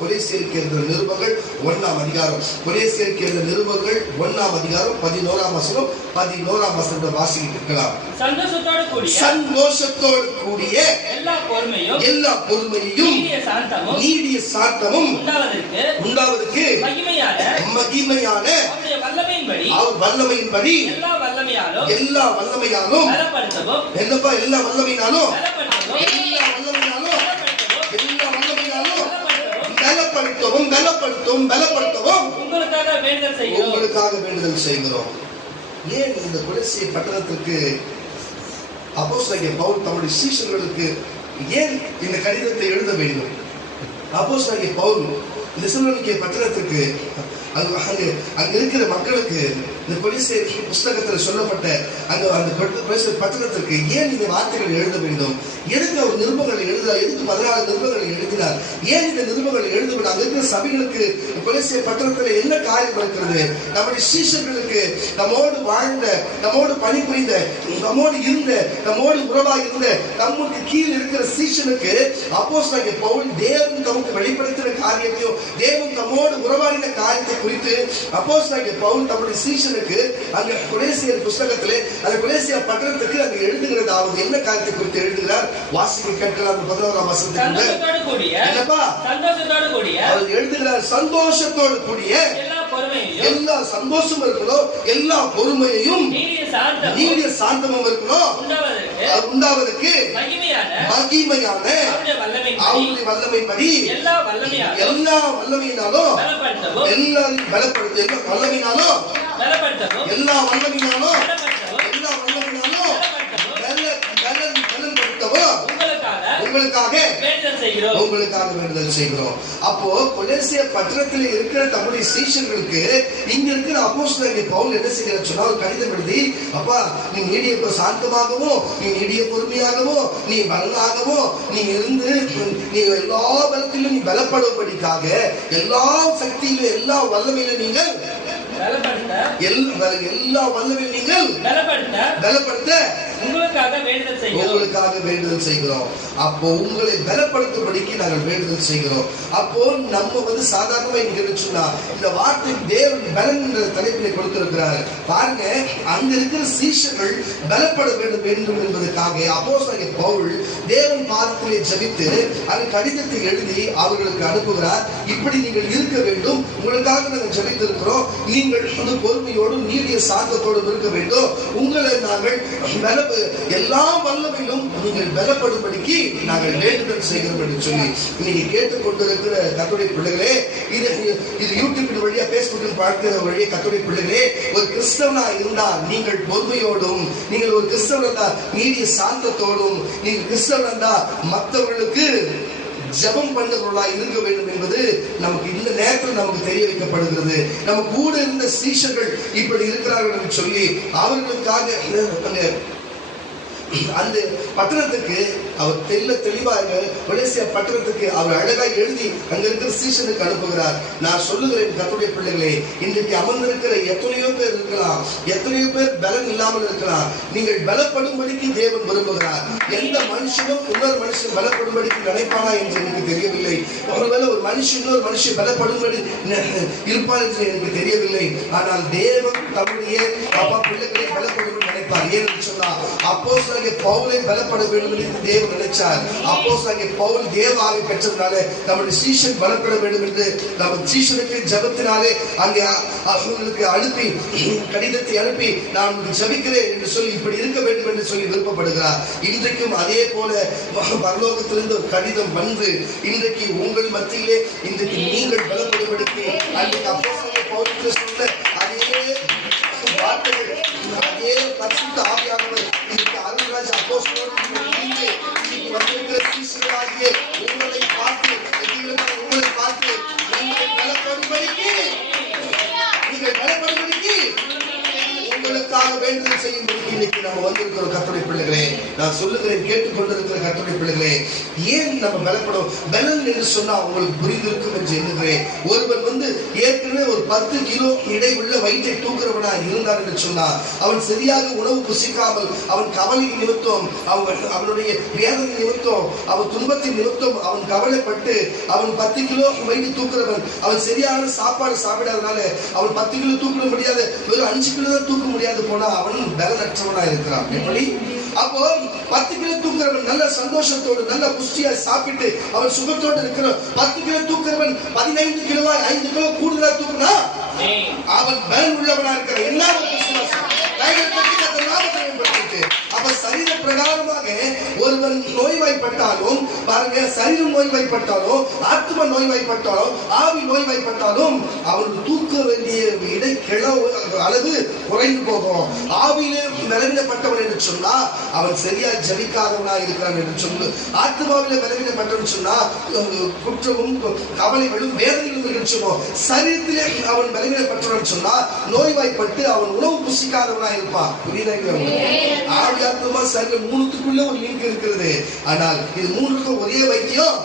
கொலேசியருக்கு எழுதின நிருபங்கள் 1ஆம் அதிகாரம், கொலேசியருக்கு எழுதின நிருபங்கள் 1ஆம் அதிகாரம் 11ஆம் வசனம் 11ஆம் வசனத்தை வாசிக்கிட்டு இருக்கலாம். சந்தோஷத்தோடு கூடிய எல்லா பொறுமையையும் நீடிய சாந்தமும் உண்டாவதற்கு மகிமையான அவர் வல்லமையின்படி எல்லா வல்லமையாலும் என்னப்பா எல்லா வல்லமையினாலும் பலப்படுத்தவும் உங்களுக்காக வேண்டுதல் செய்கிறோம். ஏன் இந்த கொலோசிய பட்டணத்திற்கு அப்போஸ்தலனாகிய பவுல் தம்முடைய சீஷர்களுக்கு ஏன் இந்த கடிதத்தை எழுத வேண்டும்? அப்போஸ்தலனாகிய பவுல் தெசலோனிக்கே பட்டணத்திற்கு அங்க இருக்கிற மக்களுக்கு இந்த கொலோசிய புஸ்தகத்தில் சொல்லப்பட்ட அந்த கொலோசிய பட்டணத்திற்கு ஏன் இந்த வார்த்தைகளை எழுத வேண்டும்? எதுக்கு அவர் நிருபங்களை எழுதினார்? எதுக்கு 14 நிருபங்களை எழுதினார்? ஏன் இந்த நிருபங்களை எழுத வேண்டும்? அங்க இருக்கிற சபைகளுக்கு கொலோசிய பட்டணத்தில் என்ன காரியம் இருக்கிறது? நம்முடைய சீஷர்களுக்கு நம்மோடு வாழ்ந்த, நம்மோடு பணிபுரிந்த, நம்மோடு இருந்த, நம்மோடு உறவாக இருந்த, நமக்கு கீழ் இருக்கிற சீஷனுக்கு அப்போஸ்தலனாகிய பவுல் தேவன் தமக்கு வெளிப்படுத்தின காரியத்தையும் தேவன் தம்மோடு உறவாடின காரியத்தை குறித்து அப்போஸ்தலனாகிய பவுல் தம்முடைய சீஷனுக்கு அந்த கொலோசியர் புஸ்தகத்திலே அந்த கொலோசிய பட்டணத்துக்கு அங்க எழுதுகிறதாவது என்ன காரியத்தை குறித்து எழுதுகிறார்? வாசிக்க கேட்கலாம். 11ஆம் வசனத்திலிருந்து என்னப்பா அவர் எழுதுகிறார், சந்தோஷத்தோடு கூடிய எல்லா சந்தோஷமும் இருக்கணும், எல்லா பொறுமையையும் நீடிய சாந்தமும் இருக்கணும், உண்டாவதற்கு மகிமையான அவருடைய வல்லமைப்படி எல்லா வல்லமையினாலும் உங்களுக்காக வேண்டுதல் செய்கிறோம். அப்போ கொலோசிய பட்டணத்தில் இருக்கிற நம்முடைய சீஷர்களுக்கு இங்க இருக்கிற அப்போஸ்தலனாகிய பவுல் என்ன செய்கிறார் சொன்னா ஒரு கடிதம் எழுதி, அப்பா நீ நீடிய சாந்தமாகவும் நீ நீடிய பொறுமையாகவும் நீ பலனாகவும் நீ இருந்து நீ எல்லா பலத்திலும் நீ பலப்படும்படிக்காக எல்லா சக்தியிலும் எல்லா வல்லமையிலும் நீங்கள் எல்லா வல்லமையிலும் நீங்கள் பலப்படுத்த உங்களுக்காக வேண்டுதல் செய்கிறோம். அப்போ உங்களை பலப்படுத்தும்படிக்கு நாங்கள் வேண்டுதல் செய்கிறோம். அப்போ நம்ம சாதாரணமா இங்க சொன்னா இந்த வார்த்தை தேவன் பலன் என்ற தலைப்பிலே கொடுத்திருக்கிறார். பாருங்க, அங்க இருக்கிற சீஷர்கள் பலப்பட வேண்டும் என்பதற்காக அப்போஸ்தலனாகிய பவுல் தேவன் பாதத்திலே ஜெபித்து அந்த கடிதத்தை எழுதி அவர்களுக்கு அனுப்புகிறார். இப்படி நீங்கள் இருக்க வேண்டும், உங்களுக்காக நாங்கள் ஜெபித்திருக்கிறோம், நீங்கள் பொறுமையோடும் நீடிய சாந்தத்தோடும் இருக்க வேண்டும், உங்களை நாங்கள் எல்லா வல்லமையிலும் நீங்கள் பலப்படும்படிக்கு நாங்கள் வேண்டுதல் செய்கிறோம் என்று சொல்லி இன்னைக்கு கேட்டுக்கொண்டிருக்கிற கர்த்தருடைய பிள்ளைகளே, இது யூடியூபின் வழியா பேஸ்புக்கில் பார்க்கிற வழியே கர்த்தருடைய பிள்ளைகளே, ஒரு கிறிஸ்தவனா இருந்தால் நீங்கள் பொறுமையோடும், நீங்கள் ஒரு கிறிஸ்தவனா இருந்தால் நீடிய சாந்தத்தோடும், நீங்கள் கிறிஸ்தவனா இருந்தால் மற்றவர்களுக்கு ஜெபம் பண்ணுறவர்களா இருக்க வேண்டும் என்பது நமக்கு இந்த நேரத்தில் நமக்கு தெரிய வைக்கப்படுகிறது. நம்ம கூட இருந்த சீஷர்கள் இப்படி இருக்கிறார்கள் என்று சொல்லி அவர்களுக்காக அந்த பட்டணத்துக்கு அவர் தெளிவாக கொலோசிய பட்டணத்துக்கு அவர் அழகாக எழுதி அங்க இருக்கிற சீஷனுக்கு அனுப்புகிறார். நான் சொல்லுகிறேன் கர்த்தருடைய பிள்ளைகளே, இன்றைக்கு அமர்ந்திருக்கிற எத்தனையோ பேர் இருக்கலாம், எத்தனையோ பேர் பலன் இல்லாமல் இருக்கலாம், நீங்கள் பலப்படும்படிக்கு தேவன் விரும்புகிறார். எந்த மனுஷனும் இன்னொரு மனுஷன் பலப்படும்படிக்கு நினைப்பானா என்று எனக்கு தெரியவில்லை. ஒருவேளை ஒரு மனுஷன் இன்னொரு மனுஷன் பலப்படும்படி இருப்பான் என்று எனக்கு தெரியவில்லை. ஆனால் தேவன் தம்முடைய பிள்ளைகளை பலப்படும்படி நினைப்பார். ஏன்னு சொன்னா அப்போஸ்தலனாகிய பவுலை பலப்பட வேண்டும் என்று தேவன் நினைச்சார். அப்போஸ்தலனாகிய பவுல் தேவ ஆவி பெற்றதனால நம்முடைய சீஷன் பலப்பட வேண்டும் என்று நம்ம சீஷனுக்கு ஜெபத்தினாலே அங்கே அவர்களுக்கு அனுப்பி கடிதத்தை அனுப்பி நான் ஜெபிக்கிறேன் என்று சொல்லி இப்படி இருக்க வேண்டும் என்று சொல்லி விருப்பப்படுகிறார். இன்றைக்கும் அதே போல பரலோகத்திலிருந்து ஒரு கடிதம் வந்து இன்றைக்கு உங்கள் மத்தியிலே இன்றைக்கு நீங்கள் பலப்படும்படிக்கு அன்றைக்கு அப்போஸ்தலனாகிய பவுலுக்கு சொன்ன அதே வார்த்தைகள், அதே பரிசுத்த ஆவியானவர் இன்றைக்கு அருள்ராஜ் அப்போஸ்தலனோடு வந்திருக்கிற சீஷர்களாகிய உங்களை பார்த்து நீங்கள் பலப்படும்படிக்கு உங்களுக்காக வேண்டுதல் செய்யும்படிக்கு இன்னைக்கு நம்ம வந்திருக்கிற கர்த்தருடைய பிள்ளைகளே, நான் சொல்லுகிறேன், கேட்டுக்கொண்டிருக்கிற கர்த்தருடைய பிள்ளைகளே, ஏன் நம்ம பலப்படும்? பலன் என்று சொன்னா உங்களுக்கு புரிந்திருக்கும் என்று எண்ணுகிறேன். ஒருவன் ஏற்கனவே ஒரு 10 கிலோ இடை உள்ள வயிற்றை தூக்குறவனா இருந்தார் என்று சொன்னா, அவன் சரியாக உணவு புசிக்காமல், அவன் கவலை நிமித்தம், அவனுடைய வேதனை நிமித்தம், அவன் துன்பத்தின் நிமித்தம் அவன் கவலைப்பட்டு அவன் 10 கிலோ வயிற்று தூக்குறவன், அவன் சரியான சாப்பாடு சாப்பிடாதனால அவன் 10 கிலோ தூக்க முடியாது, வெறும் 5 கிலோ தான் தூக்க முடியாது போனா அவன் பலனற்றவனா இருக்கிறான். எப்படி? அப்போ 10 கிலோ தூக்குறவன் நல்ல சந்தோஷத்தோடு நல்ல புஷ்டியா சாப்பிட்டு அவன் சுகத்தோடு இருக்கிற 10 கிலோ தூக்குறவன் 15 கிலோவா 5 கிலோ கூடுதலா தூக்குனா அவன் பலன் உள்ளவனா இருக்கிற. என்ன அப்ப சரீர பிரகாரமாக ஒருவன் நோய்வாய்ப்பட்டாலும் பாருங்க, சரீரம் நோய்வாய்ப்பட்டாலும், ஆத்ம நோய்வாய்ப்பட்டாலும், ஆவி நோய்வாய்ப்பட்டாலும் அவனுக்கு தூக்க வேண்டிய இடை அளவு குறைந்து போகும். ஆவியிலே பலவீனப்பட்டவன் என்று சொன்னா அவன் சரியா ஜபிக்காதவனா இருக்கிறான் என்று சொல்லு. ஆத்மாவில பலவீனப்பட்டவன் சொன்னா குற்றமும் கவலைகளும் வேதனைகளும் என்று சொல்லுவோம். சரீரத்திலே அவன் பலவீனப்பட்டவன் சொன்னா நோய்வாய்ப்பட்டு அவன் உணவு புசிக்காதவனா இருப்பான். ஆவி ஆத்மா சரீரம் மூணுத்துக்குள்ள ஒரு லிங்க் இருக்கிறது. ஆனால் இது மூணுக்கும் ஒரே வைத்தியம்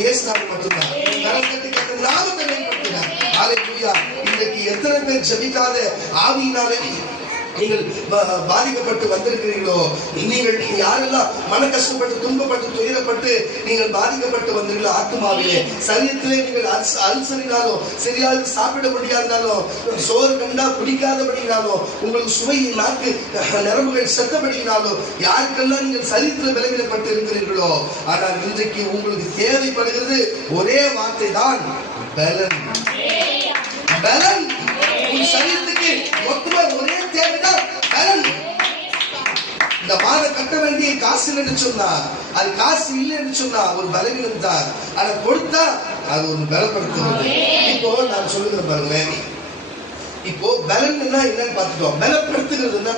இயேசுநாமம் மட்டும்தான். நாமத்தை மேம்படுத்தினார். ஹல்லேலூயா. இன்றைக்கு எத்தனை பேர் ஜபிக்காத ஆவியினாலே நீங்கள் பாதிக்கப்பட்டு வந்திருக்கிறீர்களோ, நீங்கள் யாரெல்லாம் மன கஷ்டப்பட்டு துன்பப்பட்டு துயரப்பட்டு நீங்கள் பாதிக்கப்பட்டு வந்தீர்களோ, ஆத்மாவிலே சரீரத்திலே நீங்கள் அல்சரினாலும் சரியாக சாப்பிட முடியாதனாலும், சோறு கண்டா குடிக்காதபடினாலும், உங்களுக்கு சுவை நாக்கு நரம்புகள் செத்தபடினாலும், யாருக்கெல்லாம் நீங்கள் சரீரத்தில் பலவீனப்பட்டு இருக்கிறீர்களோ, ஆனால் இன்றைக்கு உங்களுக்கு தேவைப்படுகிறது ஒரே வார்த்தை தான், பலன். பலன். சரீரத்துக்கு மொத்தமா ஒரே தேவைதான் பலன். இந்த மாதம் கட்ட வேண்டிய காசு இல்லைன்னு சொன்னா, அது காசு இல்லைன்னு சொன்னா ஒரு பலவீனம் தான். ஆனா கொடுத்தா அது ஒரு பலப்படுத்துகிறது. இப்போ நான் சொல்லுகிறேன் பாருங்களேன், இப்போ பலன் என்னன்னு பார்த்துட்டோம். பலப்படுத்துகிறதுன்னா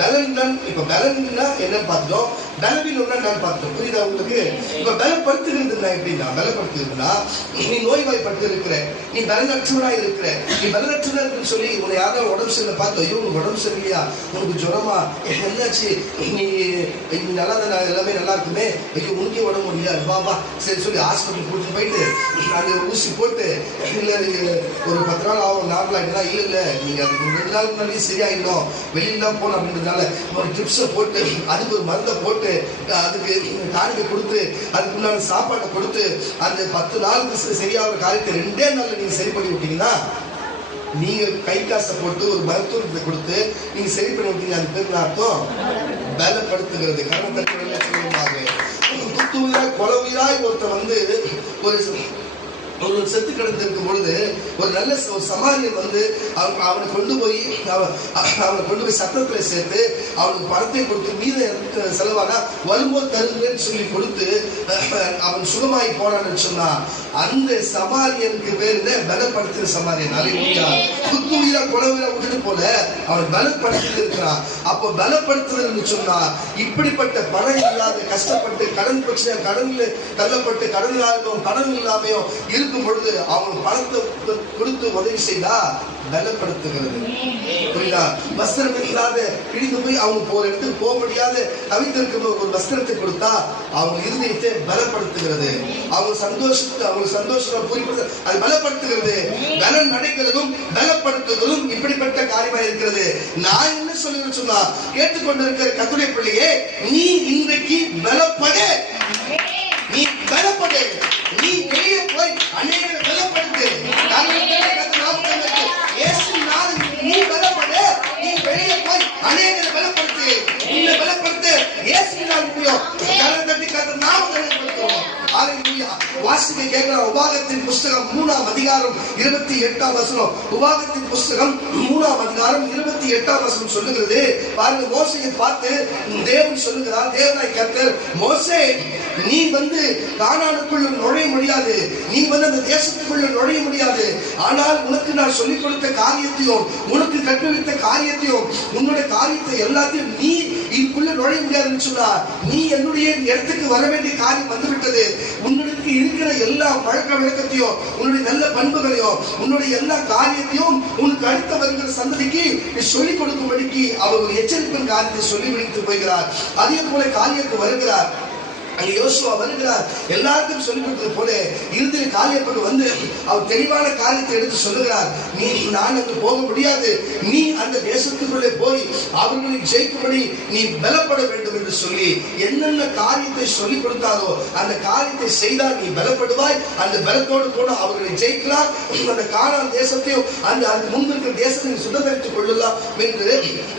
பலன், இப்ப பலன்னா என்னன்னு பார்த்துட்டோம், பலவீனம்னா என்னன்னு பார்த்தோம். புரியுதா உங்களுக்கு? இப்ப பலப்படுத்துகிறதுனா எப்படின்னா, பலப்படுத்துகிறதுனா நீ நோய்வாய்ப்பட்டு இருக்கிற, நீ பலனற்றவனா இருக்கிற, நீ பலனற்றவனா இருக்குன்னு சொல்லி உன்னை யாரும் உடம்பு சரியில்லை பார்த்தோம், ஐயோ உனக்கு உடம்பு சரியில்லையா, உனக்கு ஜுரமா, என்னாச்சு, நீ நல்லா தான் எல்லாமே நல்லா இருக்குமே, ஐயோ உனக்கே உடம்பு முடியாது, வா சரி சொல்லி ஹாஸ்பிட்டல் கூட்டிட்டு போயிட்டு அங்கே ஊசி போட்டு, இல்லை ஒரு 10 நாள் ஆகும் நார்மல் ஆகிட்டுனா, இல்லை நீங்கள் அதுக்கு 2 நாள் முன்னாடியே சரியாயிடும், வெளியிலாம் போகணும் அப்படின்றதுனால ஒரு ட்ரிப்ஸை போட்டு அதுக்கு ஒரு மருந்தை போட்டு அதுக்கு டானிக்கை கொடுத்து அதுக்கு முன்னாடி சாப்பாட்டை கொடுத்து அந்த 10 நாளுக்கு சரியான காரியத்தை 2 நாள்ல நீங்க சரி பண்ணி விட்டீங்கன்னா, நீங்க கை காசை போட்டு ஒரு மருத்துவத்தை கொடுத்து நீங்க சரி பண்ணி விட்டீங்க, அது பேர் அர்த்தம் பலப்படுத்துகிறது. கரணத்தட்டு சொல்லுவாங்க, குத்துயிராய் கொலவுயிராய் ஒருத்தர் ஒரு செத்து கிடந்திருக்கும் பொழுது ஒரு நல்ல ஒரு சமாரியன் அவனை கொண்டு போய் சத்தத்துல சேர்த்து அவனுக்கு பணத்தை கொடுத்து மீத செலவானா வரும்போது தருங்கன்னு சொல்லி கொடுத்து அவன் சுகமாகி போனான்னு சொன்னா, அந்த சமாரியனுக்கு பேரு பலப்படுத்துகிற சமாரியன். அல்லேலூயா. குத்துயிரா கொலவுயிரா விட்டுட்டு போல அவன் பலப்படுத்தி இருக்கிறான். அப்ப பலப்படுத்துறதுன்னு சொன்னா, இப்படிப்பட்ட பணம் இல்லாத கஷ்டப்பட்டு கடன் பிரச்சனை, கடன்ல தள்ளப்பட்டு கடன் இல்லாமையும் இருக்கும் பொழுது அவங்க பணத்தை கொடுத்து உதவி செய்தா பலப்படுத்துகிறது. புரியுதா? வஸ்திரம் இல்லாத பிடித்து போய் அவங்க ஒரு இடத்துக்கு போக முடியாத தவித்திருக்கும் ஒரு வஸ்திரத்தை கொடுத்தா அவங்க இருதயத்தை பலப்படுத்துகிறது. அவங்க சந்தோஷத்தை புரிப்படுத்த அது பலப்படுத்துகிறது. பலன் அடைக்கிறதும் பலப்படுத்துவதும் இப்படிப்பட்ட காரியமா இருக்கிறது. நான் என்ன சொல்லுவேன்னு சொன்னா, கேட்டுக்கொண்டிருக்கிற கர்த்தருடைய பிள்ளையே, நீ இன்றைக்கு பலப்படு, நீ பலப்படு, நீ வெளியே போய் அநேகரை பலப்படுத்து. நீ பலப்படு, நீ வெளியே போய் அநேகரை பலப்படுத்து, உன்னை பலப்படுத்து. இயேசுவினால் முடியும். கரந்தட்டி கர்த்தர் நாமத்தை பலப்படுத்துவோம். ஹல்லேலூயா. வாசிக்க கேட்கலாம். உபாகத்தின் புஸ்தகம் 3ஆம் அதிகாரம் 28ஆம் வசனம். உபாகத்தின் புஸ்தகம் 3ஆம் அதிகாரம் 28ஆம் வசனம் சொல்லுகிறது. பாருங்க, மோசேயை பார்த்து தேவன் சொல்லுகிறார், தேவனாய் கர்த்தர், மோசே நீ கானானுக்குள்ள நுழைய முடியாது, நீ அந்த தேசத்துக்குள்ள நுழைய முடியாது. ஆனால் உனக்கு நான் சொல்லிக் கொடுத்த காரியத்தையும் உனக்கு கற்பித்த காரியத்தையும் உன்னுடைய காரியத்தை எல்லாத்தையும் நீ இதுக்குள்ள நுழைய முடியாதுன்னு சொன்னா, நீ என்னுடைய இடத்துக்கு வர வேண்டிய காரியம் வந்துவிட்டது. உன்னுக்கு இருக்கிற எல்லா பழக்க வழக்கத்தையும், உன்னுடைய நல்ல பண்புகளையும், உன்னுடைய எல்லா காரியத்தையும் உனக்கு அடுத்த வருகிற சந்ததிக்கு சொல்லிக் கொடுக்கும்படிக்கு அவர் ஒரு எச்சரிப்பின் காரியத்தை சொல்லி முடித்து போகிறார். அதே போல காரியத்துக்கு வருகிறார். அங்கே யோசுவா வருகிறார். எல்லாருக்கும் சொல்லிக் கொடுத்தது போல இறுதியில் காலேபுக்கு வந்து அவர் தெளிவான காரியத்தை எடுத்து சொல்லுகிறார். நான் அங்கு போக முடியாது, நீ அந்த தேசத்துக்குள்ளே போய் அவர்களை ஜெயிக்கும்படி நீ பலப்பட வேண்டும் என்று சொல்லி என்னென்ன காரியத்தை சொல்லிக் கொடுத்தாரோ அந்த காரியத்தை செய்தால் நீ பலப்படுவாய். அந்த பலத்தோடு கூட அவர்களை ஜெயிக்கலாம். அந்த கானான் தேசத்தையும் அந்த முன்பு இருக்கிற தேசத்தை சுதந்திரித்துக் கொள்ளலாம் என்று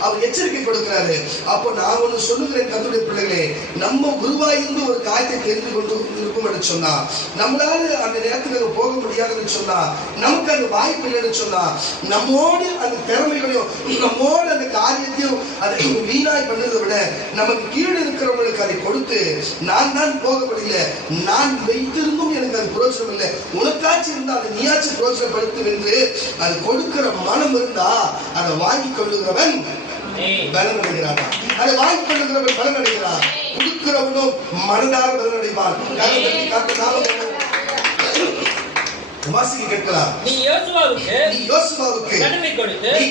அவர் எச்சரிக்கை கொடுக்கிறாரு. அப்போ நான் ஒன்று சொல்லுகிறேன், கர்த்தருடைய பிள்ளைகளே, நம்ம குருவாயிருந்து ஒரு காரியத்தை தெரிந்து கொண்டு இருக்கும் என்று சொன்னா, நம்மளால அந்த நேரத்துக்கு போக முடியாதுன்னு சொன்னா, நமக்கு அந்த வாய்ப்பு இல்லைன்னு சொன்னா, நம்மோடு அந்த திறமைகளையும் நம்மோடு அந்த காரியத்தையும் அதை வீணாய் பண்ணதை விட நமக்கு கீழே இருக்கிறவங்களுக்கு அதை கொடுத்து, நான் தான் போக முடியல, நான் வைத்திருந்தும் எனக்கு அது புரோஜனம் இல்லை, உனக்காச்சு இருந்தா அதை நீயாச்சு புரோஜனப்படுத்தும் என்று அது கொடுக்கிற மனம் இருந்தா அதை வாங்கி கொள்ளுகிறவன் பலன் அடைகிறான். அதை வாங்கி கொள்ளுகிறவன் பலன் அடைகிறான். கொடுக்கிறவனும் மனதார பலன் அடைவான். வாசிக்க கேட்கலாம். நீ யோசுவாவுக்கு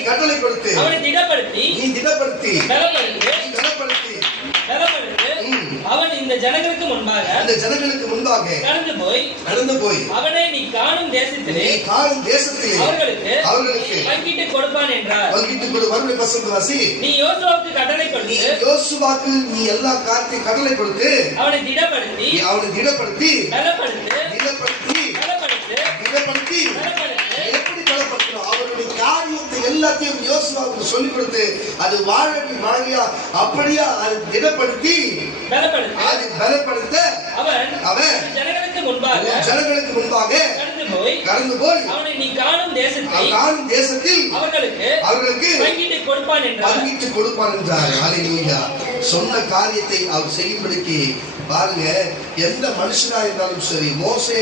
கட்டளை கொடுத்து அவனை திடப்படுத்தி அவன் இந்த ஜனங்களுக்கு முன்பாக நடந்து போய் அவனை நீ காணும் தேசத்திலே அவர்களுக்கு பங்கிட்டு கொடுப்பான் என்றார். நீ யோசுவாவுக்கு நீ எல்லா காரியத்தையும் கட்டளை கொடுத்து அவனை திடப்படுத்தி எப்படி பலப்படுத்தணும் அவருடைய காரியத்தை எல்லாத்தையும் யோசுவாவுக்கு சொல்லிக் கொடுத்து அது வாழ்க்கையா அப்படியா அது திடப்படுத்தி பலப்படுத்த அவன் ஜனங்களுக்கு முன்பாக கடந்து போய் அவனை நீ காணும் தேசத்தில் அவர்களுக்கு பங்கிட்டு கொடுப்பான் என்றார். ஹல்லேலூயா. சொன்ன காரியத்தை அவர் செய்யும்படிக்கு பாருங்க, எந்த மனுஷனா இருந்தாலும் சரி, மோசே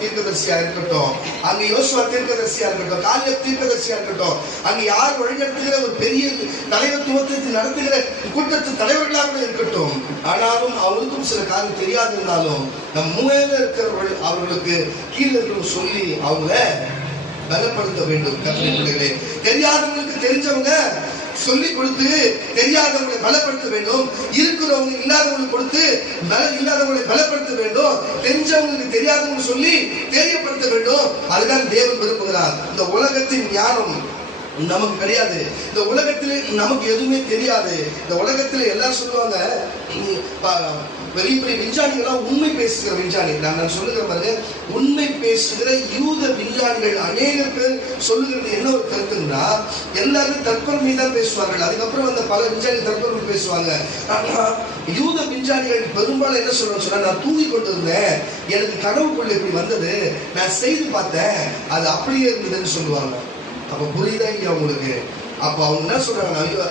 தீர்க்கதரிசியா இருக்கட்டும், அங்க யோசுவா தீர்க்கதரிசியா இருக்கட்டும், காலேப் தீர்க்கதரிசியா இருக்கட்டும், அங்க யார் வழிநடத்துகிற ஒரு பெரிய தலைவத்துவத்தை நடத்துகிற கூட்டத்து தலைவர்களாக இருக்கட்டும், ஆனாலும் அவருக்கும் சில காரியம் தெரியாது இருந்தாலும் நம் மூலையில இருக்கிறவர்கள் அவர்களுக்கு கீழே சொல்லி அவங்கள பலப்படுத்த வேண்டும். கர்த்தருடைய தெரியாதவங்களுக்கு தெரிஞ்சவங்க சொல்லி கொடுத்து தெரியாதவங்களை பலப்படுத்த வேண்டும். இருக்கிறவங்க இல்லாதவங்களுக்கு கொடுத்து இல்லாதவங்களை பலப்படுத்த வேண்டும். தெரிஞ்சவங்களுக்கு தெரியாதவங்க சொல்லி தெரியப்படுத்த வேண்டும். அதுதான் தேவன் விரும்புகிறார். இந்த உலகத்தின் ஞானம் நமக்கு கிடையாது. இந்த உலகத்திலே நமக்கு எதுவுமே தெரியாது. இந்த உலகத்துல எல்லாம் சொல்லுவாங்க, பெரிய பெரிய விஞ்ஞானிகள்லாம் உண்மை பேசுகிற விஞ்ஞானி. நான் சொல்லுகிற பாருங்க, உண்மை பேசுகிற யூத விஞ்ஞானிகள் அநேக பேர் சொல்லுகிறது என்ன ஒரு கருத்துன்னா, எல்லாரும் தற்பெருமை தான் பேசுவார்கள். அதுக்கப்புறம் அந்த பல விஞ்ஞானி தற்பெருமை பேசுவாங்க. யூத விஞ்ஞானிகள் பெரும்பாலும் என்ன சொல்றேன்னு சொன்னா, நான் தூங்கி கொண்டு இருந்தேன், எனக்கு கனவுக்குள்ள இப்படி வந்தது, நான் செய்து பார்த்தேன், அது அப்படியே இருந்ததுன்னு சொல்லுவாங்க. அப்ப புரியுதா இல்லையா உங்களுக்கு? அப்ப அவங்க என்ன சொல்றாங்க,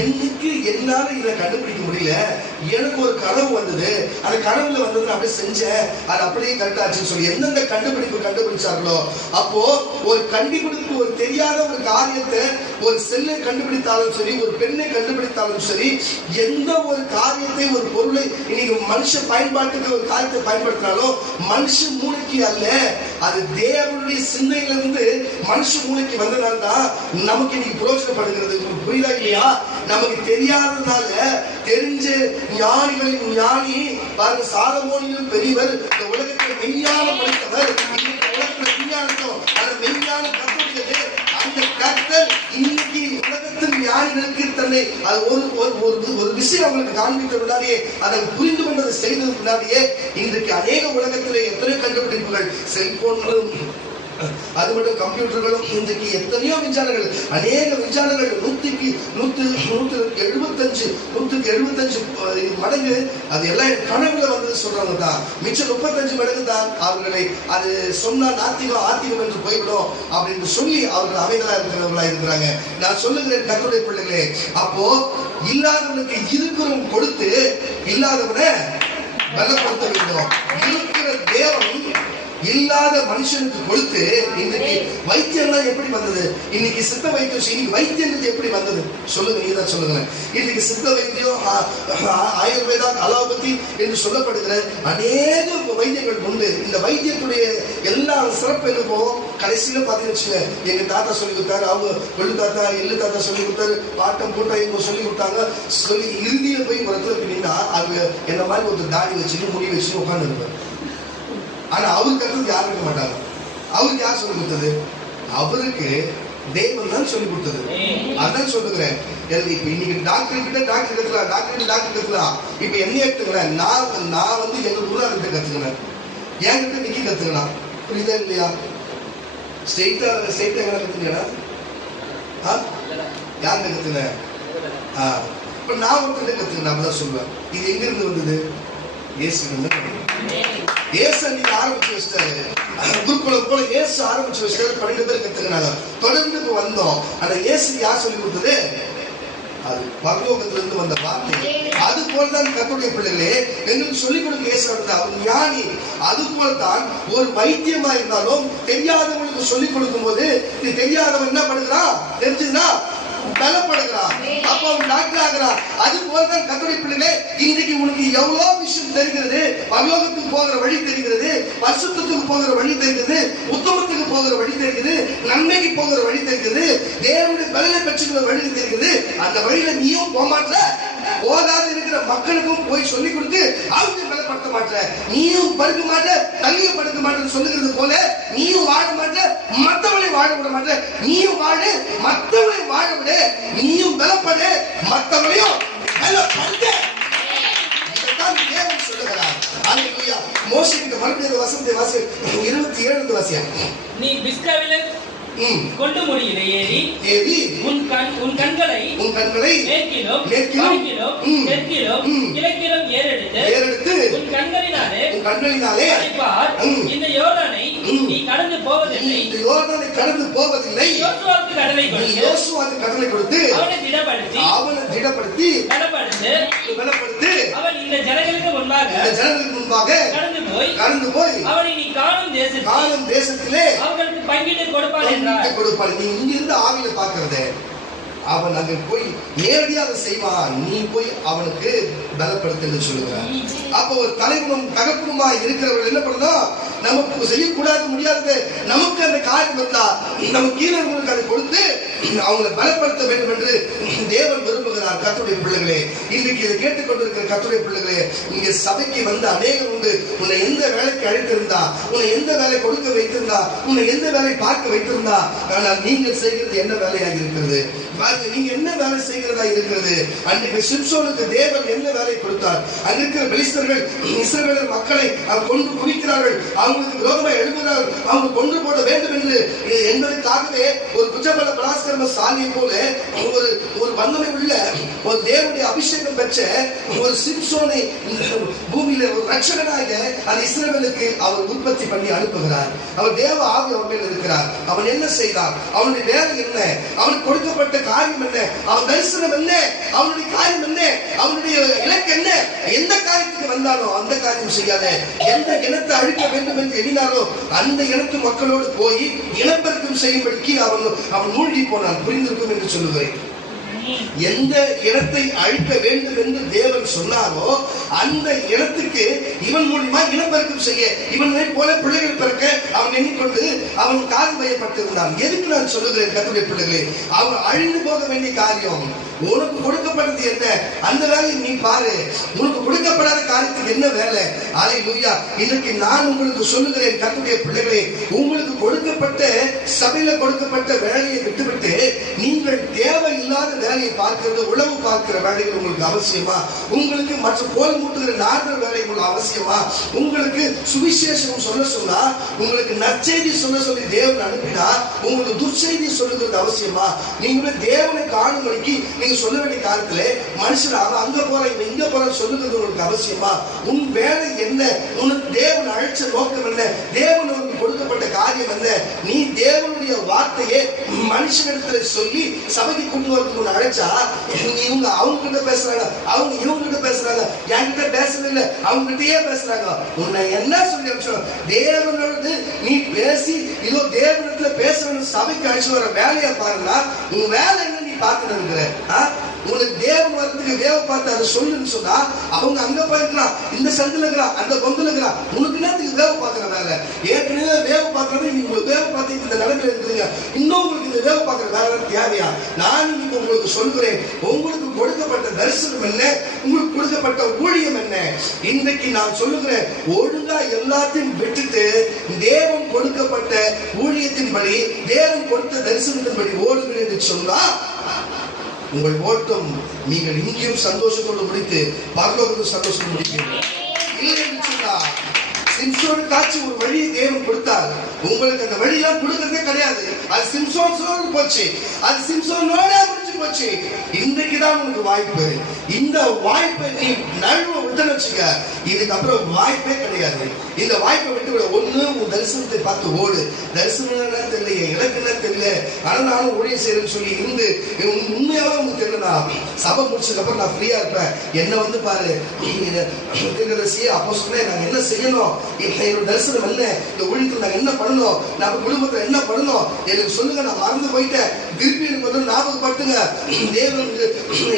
எனக்கு என்னால இதை கண்டுபிடிக்க முடியல, எனக்கு ஒரு கனவு வந்தது, அந்த கனவுல வந்தது அப்படியே செஞ்சேன், அது அப்படியே கரெக்டாச்சுன்னு சொல்லி எந்தெந்த கண்டுபிடிப்பு கண்டுபிடிச்சார்களோ, அப்போ ஒரு கண்டுபிடிப்பு, ஒரு தெரியாத ஒரு காரியத்தை ஒரு செல்லை கண்டுபிடித்தாலும் சரி, ஒரு பெண்ணை கண்டுபிடித்தாலும் சரி, எந்த ஒரு காரியத்தை ஒரு பொருளை இன்னைக்கு மனுஷ பயன்பாட்டுக்கு ஒரு காரியத்தை பயன்படுத்தினாலும் மனுஷ மூளைக்கு அல்ல, அது தேவனுடைய சிந்தையிலிருந்து மனுஷ மூளைக்கு வந்ததால்தான் நமக்கு இன்னைக்கு புரோஜனப்படுகிறது. புரியுதா இல்லையா? நமக்கு தெரியாததுனால தெரிஞ்ச ஞானிகளின் ஞானி பாருங்க, சாலமோனிலும் பெரியவர், இந்த உலகத்தில் மெய்ஞானம் படித்தவர், உலகத்தில் விஞ்ஞானத்தோம் அந்த மெய்ஞானம் கற்றுடையது. அந்த கர்த்தர் இன்னைக்கு உலகத்தின் ஞானிகளுக்கு தன்னை அது ஒரு விஷயம் அவங்களுக்கு காண்பித்த முன்னாடியே, அதை புரிந்து கொண்டதை செய்தது முன்னாடியே, இன்றைக்கு அநேக உலகத்திலே எத்தனை கண்டுபிடிப்புகள், செல்போன்களும் அது மட்டும் கம்ப்யூட்டர்களும், இன்றைக்கு எத்தனையோ விஞ்ஞானங்கள், அநேக விஞ்ஞானங்கள் 175 மடங்கு அது எல்லாம் கனவுல வந்தது சொல்றவங்க தான். மிச்சம் 35 மடங்கு தான் அவர்களை அது சொன்னா ஆத்திகம் என்று போய்விடும் அப்படின்னு சொல்லி அவர்கள் அமைதலா இருக்கிறவர்களா இருக்கிறாங்க. நான் சொல்லுகிறேன் கர்த்தருடைய பிள்ளைகளே, அப்போ இல்லாதவனுக்கு இருக்கிறவன் கொடுத்து இல்லாதவனை பலப்படுத்த வேண்டும். இருக்கிற தேவன் இல்லாத மனுஷனுக்கு கொடுத்து இன்னைக்கு வைத்தியம் தான் எப்படி வந்தது? இன்னைக்கு சித்த வைத்தியம், இன்னைக்கு வைத்தியம் எப்படி வந்தது சொல்லுங்க, நீங்க தான் சொல்லுங்க. இன்னைக்கு சித்த வைத்தியம், ஆயுர்வேதா, அலோபதி என்று சொல்லப்படுகிற அநேக வைத்தியங்கள் உண்டு. இந்த வைத்தியத்துடைய எல்லா சிறப்பு என்ன போகும்? கடைசியில பாத்தீங்கன்னா எங்க தாத்தா சொல்லி கொடுத்தாரு, அவங்க கொள்ளு தாத்தா எள்ளு தாத்தா சொல்லி கொடுத்தாரு, பாட்டம் கூட்டம் இவங்க சொல்லி கொடுத்தாங்க சொல்லி இறுதியில போய் ஒருத்தருக்கு நின்னா அவங்க என்ன மாதிரி ஒரு தாடி வச்சுட்டு முடி வச்சுட்டு உட்கார்ந்து இருப்பாரு. ஆனா அவருக்கு அடுத்தது யாரும் இருக்க மாட்டாங்க. அவருக்கு யார் சொல்லி கொடுத்தது? அவருக்கு தேவன் தான் சொல்லி கொடுத்தது. அதான் சொல்லுகிறேன். இப்ப இன்னைக்கு டாக்டர் கிட்ட டாக்டர் கத்துக்கலாம், டாக்டர் டாக்டர் கத்துக்கலாம். இப்ப என்ன எடுத்துக்கிறேன், நான் வந்து எங்க ஊரார்கிட்ட கத்துக்கிறேன், என்கிட்ட நிக்கி கத்துக்கலாம். புரியுதா இல்லையா? ஸ்ட்ரெயிட்டா எங்க கத்துக்கா? யார்கிட்ட கத்துக்கிறேன்? இப்ப நான் ஒருத்தர் கத்துக்கிறேன். அப்பதான் சொல்லுவேன். இது எங்க இருந்து வந்தது? இயேசு நீங்க ஆரம்பிச்சு வச்சிட்டாரு. குருகுலம் போல இயேசு ஆரம்பிச்சு வச்சிட்டாரு. 12 பேர் கத்துக்கினாங்க. தொடர்ந்து வந்தோம். ஆனா இயேசு யார் சொல்லி கொடுத்தது? அது பரலோகத்திலிருந்து வந்த வார்த்தை. அது போலதான் கர்த்தருடைய பிள்ளைகளே எங்களுக்கு சொல்லிக் கொடுக்க இயேசு அவர் ஞானி. அது போலதான் ஒரு வைத்தியமா இருந்தாலும் தெரியாதவங்களுக்கு சொல்லிக் கொடுக்கும் போது நீ தெரியாதவன் என்ன பண்ணுகிறான்? தெரிஞ்சுதுன்னா பலப்படுகிறான். அப்ப அவன் டாக்டர் ஆகிறான். அது போலதான் கர்த்தருடைய பிள்ளைகளே இன்றைக்கு உனக்கு எவ்வளவு விஷயம் தெரிகிறது. பரலோகத்துக்கு போகிற வழி தெரிகிறது, பரிசுத்தத்துக்கு போகிற வழி தெரிகிறது, உத்தமத்துக்கு போகிற வழி தெரிகிறது, நன்மைக்கு போகிற வழி தெரிகிறது, தேவனுடைய பலனை பெற்றுக்கிற வழி தெரிகிறது. அந்த வழியில நீயும் போமாற்ற, போதாது இருக்கிற மக்களுக்கும் போய் சொல்லிக் கொடுத்து அவங்க பலப்படுத்த மாட்ட, நீயும் படுக்க மாட்ட, தனிய படுக்க மாட்டேன்னு சொல்லுகிறது போல நீயும் வாழ மாட்ட, மற்றவளை வாழ விட மாட்ட. நீயும் வாழு, மற்றவளை வாழ விட, நீயும் பலப்படு, மற்றவளையும் பலப்படுத்த. இதைத்தான் தேவன் சொல்லுகிறார். அல்லேலூயா. மோசேக்கு மறுபடியும் வசனத்தை வாசி, 27 வாசியா. நீ பிஸ்காவிலே கொண்டு முடியிலே ஏறி உன் கண்களை மேற்கிலும் தெற்கிலும் கிழக்கிலும் ஏறெடுத்து உன் கண்களினாலே பார். இந்த யோர்தானை நீ கடந்து போவதில்லை. யோசுவாவுக்கு கடலை கொடுத்து அவனை திடப்படுத்தி பலப்படுத்து. அவன் இந்த ஜனங்களுக்கு முன்பாக கடந்து போய் அவனை நீ காணும் தேசத்திலே அவர்களுக்கு பங்கிட்டு கொடுப்பான். நீ இங்கிருந்து ஆவியில பாக்குறதே அவன் அங்க போய் நேரடியாக செய்வான். நீ போய் அவனுக்கு பலப்படுத்த சொல்லுகிறார். அப்ப ஒரு தலைவனும் தகப்பனுமா இருக்கிறவர்கள் என்ன பண்ணணும்? நமக்கு செய்யக்கூடாது முடியாது, நமக்கு அந்த காரியம் வந்தா நம்ம கீழே அதை கொடுத்து அவங்களை பலப்படுத்த வேண்டும் என்று தேவன் விரும்புகிறார். கர்த்தருடைய பிள்ளைகளே, இன்றைக்கு இதை கேட்டுக்கொண்டிருக்கிற கர்த்தருடைய பிள்ளைகளே, இங்க சபைக்கு வந்து அநேகம் உண்டு. உன்னை எந்த வேலைக்கு அழைத்திருந்தா, உன்னை எந்த வேலை கொடுக்க வைத்திருந்தா, உன்னை எந்த வேலை பார்க்க வைத்திருந்தா, ஆனால் நீங்கள் செய்கிறது என்ன வேலையாக இருக்கிறது? நீங்க என்ன வேலை செய்கிறதா இருக்கிறது? அன்றைக்கு சிம்சோனுக்கு தேவன் என்ன வேலை கொடுத்தார்? அங்க இருக்கிற பெலிஸ்தர்கள் இஸ்ரவேலர் மக்களை கொண்டு குவிக்கிறார்கள், அவங்களுக்கு விரோதமாக எழுப்புகிறார்கள், அவங்க கொண்டு போட வேண்டும் என்று என்பதற்காகவே ஒரு குஜபல பலாஸ்கர்ம சாலியை போல ஒரு வல்லமை உள்ள ஒரு தேவனுடைய அபிஷேகம் பெற்ற ஒரு சிம்சோனை பூமியில ஒரு ரட்சகனாக அந்த இஸ்ரவேலுக்கு அவர் உற்பத்தி பண்ணி அனுப்புகிறார். அவர் தேவ ஆவி அவர் மேல் இருக்கிறார். அவன் என்ன செய்தார்? அவனுடைய வேலை என்ன? அவனுக்கு கொடுக்கப்பட்ட காரியம் என்ன? அவன் தரிசனம் என்ன? அவனுடைய காரியம் என்ன? அவனுடைய இலக்கு என்ன? எந்த காரியத்துக்கு வந்தாலும் அந்த காரியம் செய்யாத, எந்த இனத்தை அழிக்க வேண்டும் என்று எண்ணினாலோ அந்த இனத்து மக்களோடு போய் இனப்பெருக்கம் செய்யும்படிக்கு அவன் மூழ்கி போனான். புரிந்திருக்கும் என்று சொல்லுகிறேன். எந்த இடத்தை அழிக்க வேண்டும் என்று தேவன் சொன்னாரோ அந்த இடத்துக்கு இவன் மூலமா இனப்பெருக்கம் செய்ய, இவனை போல பிள்ளைகள் பிறக்க அவன் எண்ணிக்கொண்டு அவன் கால் பயப்பட்டிருந்தான். எதுக்கு நான் சொல்லுகிறேன் கர்த்தருடைய பிள்ளைகளே, அவன் அழிந்து போக வேண்டிய காரியம் உனக்கு கொடுக்கப்பட்டது என்ன? அந்த வேலையை நீ பாரு. உனக்கு கொடுக்கப்படாத காரியத்துக்கு என்ன வேலை? அல்லேலூயா. இன்னைக்கு நான் உங்களுக்கு சொல்லுகிறேன் கர்த்தருடைய பிள்ளைகளே, உங்களுக்கு கொடுக்கப்பட்ட சபையில கொடுக்கப்பட்ட வேலையை விட்டுவிட்டு நீங்கள் தேவையில்லாத வேலையை பார்க்கிறது, உழவு பார்க்கிற வேலைகள் உங்களுக்கு அவசியமா? உங்களுக்கு மற்ற கோல் மூட்டுகிற நாடுற வேலை உங்களுக்கு அவசியமா? உங்களுக்கு சுவிசேஷம் சொல்ல சொன்னா, உங்களுக்கு நற்செய்தி சொல்ல சொல்லி தேவன் அனுப்பினா உங்களுக்கு துர்ச்செய்தி சொல்லுகிறது அவசியமா? நீங்களும் தேவனை காணும்படிக்கு நீங்க சொல்ல வேண்டிய காலத்துல மனுஷன் அவன் அங்க போற இவன் இங்க போற சொல்லுகிறது உங்களுக்கு அவசியமா? உன் வேலை என்ன? உனக்கு தேவன் அழைச்ச நோக்கம் என்ன? தேவன் உனக்கு கொடுக்கப்பட்ட காரியம் என்ன? நீ தேவனுடைய வார்த்தையை மனுஷனிடத்துல சொல்லி சபைக்கு கொண்டு வரதுக்கு அழைச்சா இவங்க அவங்க கிட்ட பேசுறாங்க, அவங்க இவங்க கிட்ட பேசுறாங்க, என்கிட்ட பேசவே இல்லை, அவங்க கிட்டயே பேசுறாங்க. உன்னை என்ன சொல்லி அனுப்பிச்சோம்? தேவனோடு நீ பேசி இதோ தேவனிடத்துல பேசணும் சபைக்கு அழைச்சு வர வேலையை பாருங்கன்னா உன் வேலை என்ன நீ பார்த்துட்டு இருக்கிற? உங்களுக்கு தேவன் வரத்துக்கு வேவை பார்த்து அதை சொல்லுன்னு சொன்னா அவங்க அங்க போயிருக்கலாம், இந்த சந்தில இருக்கிறான், அந்த பொந்துல இருக்கிறான், உனக்கு என்னத்துக்கு வேவை பார்க்கிற வேலை? ஏற்கனவே வேவை பார்க்கறது நீங்க உங்களுக்கு வேவை பார்த்து இந்த நிலைமையில இருக்குதுங்க, இன்னும் உங்களுக்கு இந்த வேவை பார்க்கிற வேலை தேவையா? நான் இன்னைக்கு உங்களுக்கு சொல்கிறேன், உங்களுக்கு கொடுக்கப்பட்ட தரிசனம் என்ன, உங்களுக்கு கொடுக்கப்பட்ட ஊழியம் என்ன? இன்றைக்கு நான் சொல்லுகிறேன், ஒழுங்கா எல்லாத்தையும் விட்டுட்டு தேவன் கொடுக்கப்பட்ட ஊழியத்தின்படி தேவன் கொடுத்த தரிசனத்தின்படி ஓடுங்கள் என்று சொன்னா உங்கள் ஓட்டம் நீங்கள் இங்கேயும் சந்தோஷத்தோடு முடித்து பரலோகத்தில் சந்தோஷம் முடிப்பீர்கள். இல்லை என்று சொன்னா சிம்சோனுக்காச்சு ஒரு வழியை தேவன் கொடுத்தார், உங்களுக்கு அந்த வழியெல்லாம் கொடுக்கறதே கிடையாது. அது சிம்சோனோடு போச்சு, அது சிம்சோனோட முடிச்சு போச்சு. இன்றைக்குதான் உனக்கு வாய்ப்பு. இந்த வாய்ப்பை நீ நழுவ விட்டு வச்சுக்க, இதுக்கப்புறம் வாய்ப்பே கிடையாது. இந்த வாய்ப்பை விட்டு விட. ஒண்ணு உன் தரிசனத்தை பார்த்து ஓடு. தரிசனம் என்ன தெரியல, எனக்கு என்ன தெரியல, ஆனா நானும் ஊழியம் செய்யறேன்னு சொல்லி இருந்து உண்மையாவே உங்களுக்கு தெரியலனா சபை முடிச்சதுக்கு அப்புறம் நான் ஃப்ரீயா இருப்பேன், என்ன வந்து பாரு அப்போ சொன்னேன் நாங்க என்ன செய்யணும், என்னோட தரிசனம் என்ன, இந்த ஊழியத்தில் நாங்க என்ன பண்ணணும், நம்ம குடும்பத்துல என்ன பண்ணணும் எனக்கு சொல்லுங்க, நான் மறந்து போயிட்டேன், திருப்பி எனக்கு வந்து ஞாபகப்படுத்துங்க. தேவன்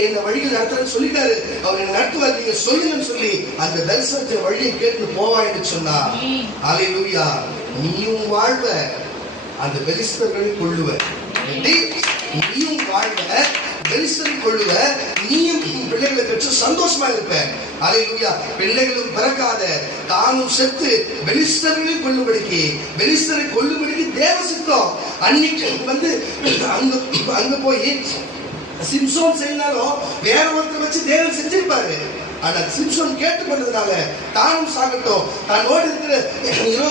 என்ன வழியில் நடத்துறேன்னு சொல்லிட்டாரு, அவர் என்ன நடத்துவார், நீங்க சொல்லுங்கன்னு சொல்லி அந்த தரிசனத்தை வழியை கேட்டு போவா என்று சொன்னா அல்லேலூயா, நீயும் வாழ்வ அந்த பெலிஸ்தர்களை கொள்ளுவ, நீயும் வாழ்வ பெலிஸ்தரை கொள்ளுவ, நீயும் பிள்ளைகளை பெற்று சந்தோஷமா இருப்ப. அல்லேலூயா. பிள்ளைகளும் பிறக்காத தானும் செத்து பெலிஸ்தர்களையும் கொள்ளும்படிக்கு, பெலிஸ்தரை கொள்ளும்படிக்கு தேவ சித்தம். அன்னைக்கு வந்து அங்க போய் சிம்சோன் செய்யனாலும் வேற ஒருத்தர் வச்சு தேவன் செஞ்சிருப்பாரு. ஆனா சிம்சோன் கேட்டுக்கொண்டதுனால தானும் சாகட்டும், தன்னோடு இருக்கிற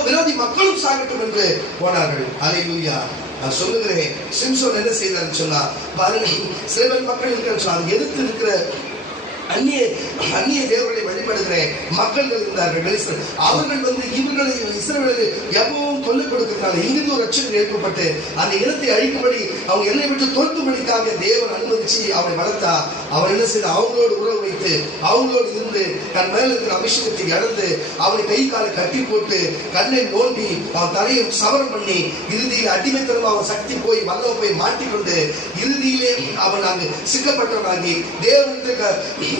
விரோதி மக்களும் சாகட்டும் என்று போனார்கள். அல்லேலூயா. நான் சொல்லுகிறேன், சிம்சோன் என்ன செய்தார்னு சொன்னா பாருங்க, இஸ்ரவேல் மக்கள் இருக்கிற எதிர்த்து இருக்கிற அந்நிய தேவர்களை வழிபடுகிற மக்கள் இருந்தார்கள். அவர்கள் வந்து இவர்களை இஸ்ரவேலை எப்பவும் தொல்லை கொடுக்கிறதுனால இங்கிருந்து ஒரு ரட்சகர் ஏற்பட்டு அந்த இனத்தை அழிக்கும்படி அவங்க என்னை விட்டு தோற்கும்படிக்காக தேவன் அனுமதிச்சு அவனை வளர்த்தா. அவன் என்ன செய்த, அவங்களோடு உறவு வைத்து அவங்களோடு இருந்து தன் மேல இருக்கிற அபிஷேகத்தை இழந்து அவனை கை காலை கட்டி போட்டு கண்ணை நோண்டி அவன் தலையை சவரம் பண்ணி இறுதியில் அடிமைத்தனமா அவன் சக்தி போய் வல்லவ போய் மாட்டிக்கொண்டு இறுதியிலே அவன் அங்கு சிக்கப்பட்டவனாகி தேவனுக்கு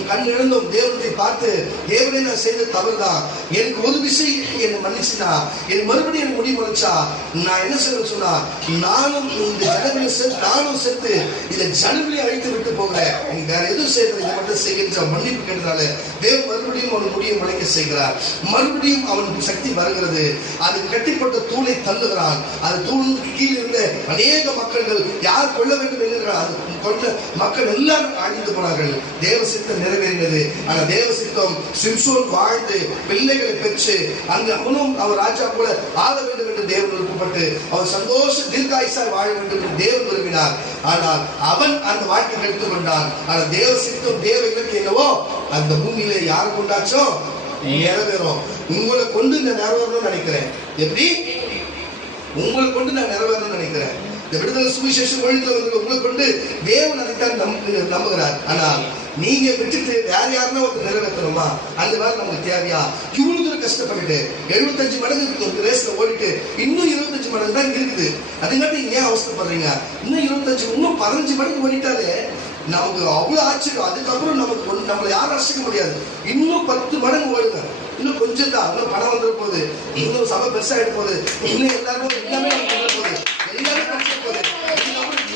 கண் இழந்தும் தேவனை பார்த்து தேவனை நான் செய்த தவறுதான், எனக்கு ஒரு விஷயம் என்னை மன்னிச்சுனா, என் மறுபடியும் எனக்கு முடிவடைச்சா நான் என்ன செய்ய சொன்னா நானும் இந்த ஜனங்களை நானும் செத்து இந்த ஜனங்களை அழித்து விட்டு போகிறேன், நீங்க வேற எதுவும் செய்யறது இதை மட்டும் செய்கின்ற மன்னிப்பு கேட்டதால தேவன் மறுபடியும் அவன் முடியை முளைக்க செய்கிறார். மறுபடியும் அவனுக்கு சக்தி வருகிறது. அது கட்டிப்பட்ட தூளை தள்ளுகிறான். அது தூள் கீழ் இருந்த அநேக மக்கள் யார் கொள்ள வேண்டும் என்கிறார், அது கொண்ட மக்கள் எல்லாரும் அழிந்து போனார்கள். தேவ சித்தம் நிறைவேறினது. ஆனா தேவ சித்தம் சிம்சோன் வாழ்ந்து பிள்ளைகளை பெற்று அங்கு அவனும் அவர் ராஜா போல ஆக வேண்டும் என்று தேவன் விருப்பப்பட்டு அவர் சந்தோஷ தீர்க்காயுசாய் வாழ வேண்டும் என்று தேவன் விரும்பினார். ஆனால் அவன் அந்த வாழ்க்கை எடுத்துக் கொண்டான். ஆனால் தேவ சித்தம் தேவ இலக்கு என்னவோ அந்த பூமியில யாரை கொண்டாச்சோ நிறைவேறும். உங்களை கொண்டு இந்த நிறைவேறணும்னு நினைக்கிறேன். எப்படி உங்களை கொண்டு நான் நிறைவேறணும்னு நினைக்கிறேன். இந்த விடுதலை சுவிசேஷம் ஒழுங்குல வந்து உங்களை கொண்டு தேவன் அதைத்தான் நம்புகிறார். ஆனால் நீங்க விட்டுட்டு வேற யாருன்னா ஒரு நிறைவேற்றணுமா, அந்த வேலை நமக்கு தேவையா? இவ்வளவு தூரம் கஷ்டப்பட்டுட்டு 75 மடங்கு ரேஸ்ல ஓடிட்டு இன்னும் 25 மடங்கு தான் இருக்குது. அதுங்காட்டி ஏன் அவசரப்படுறீங்க? இன்னும் 25 இன்னும் 15 மடங்கு ஓடிட்டாலே நமக்கு அவ்வளவு ஆச்சரியம். அதுக்கப்புறம் நமக்கு நம்மளை யாரும் ரசிக்க முடியாது. இன்னும் 10 மடங்கு ஓடுங்க, இன்னும் கொஞ்சம் தான், இன்னும் பணம் வந்துட போகுது, இன்னும் சபை பெருசாயிட போகுது, இன்னும் எல்லாருக்கும் எல்லாமே போகுது, எல்லாமே படிச்ச போகுது.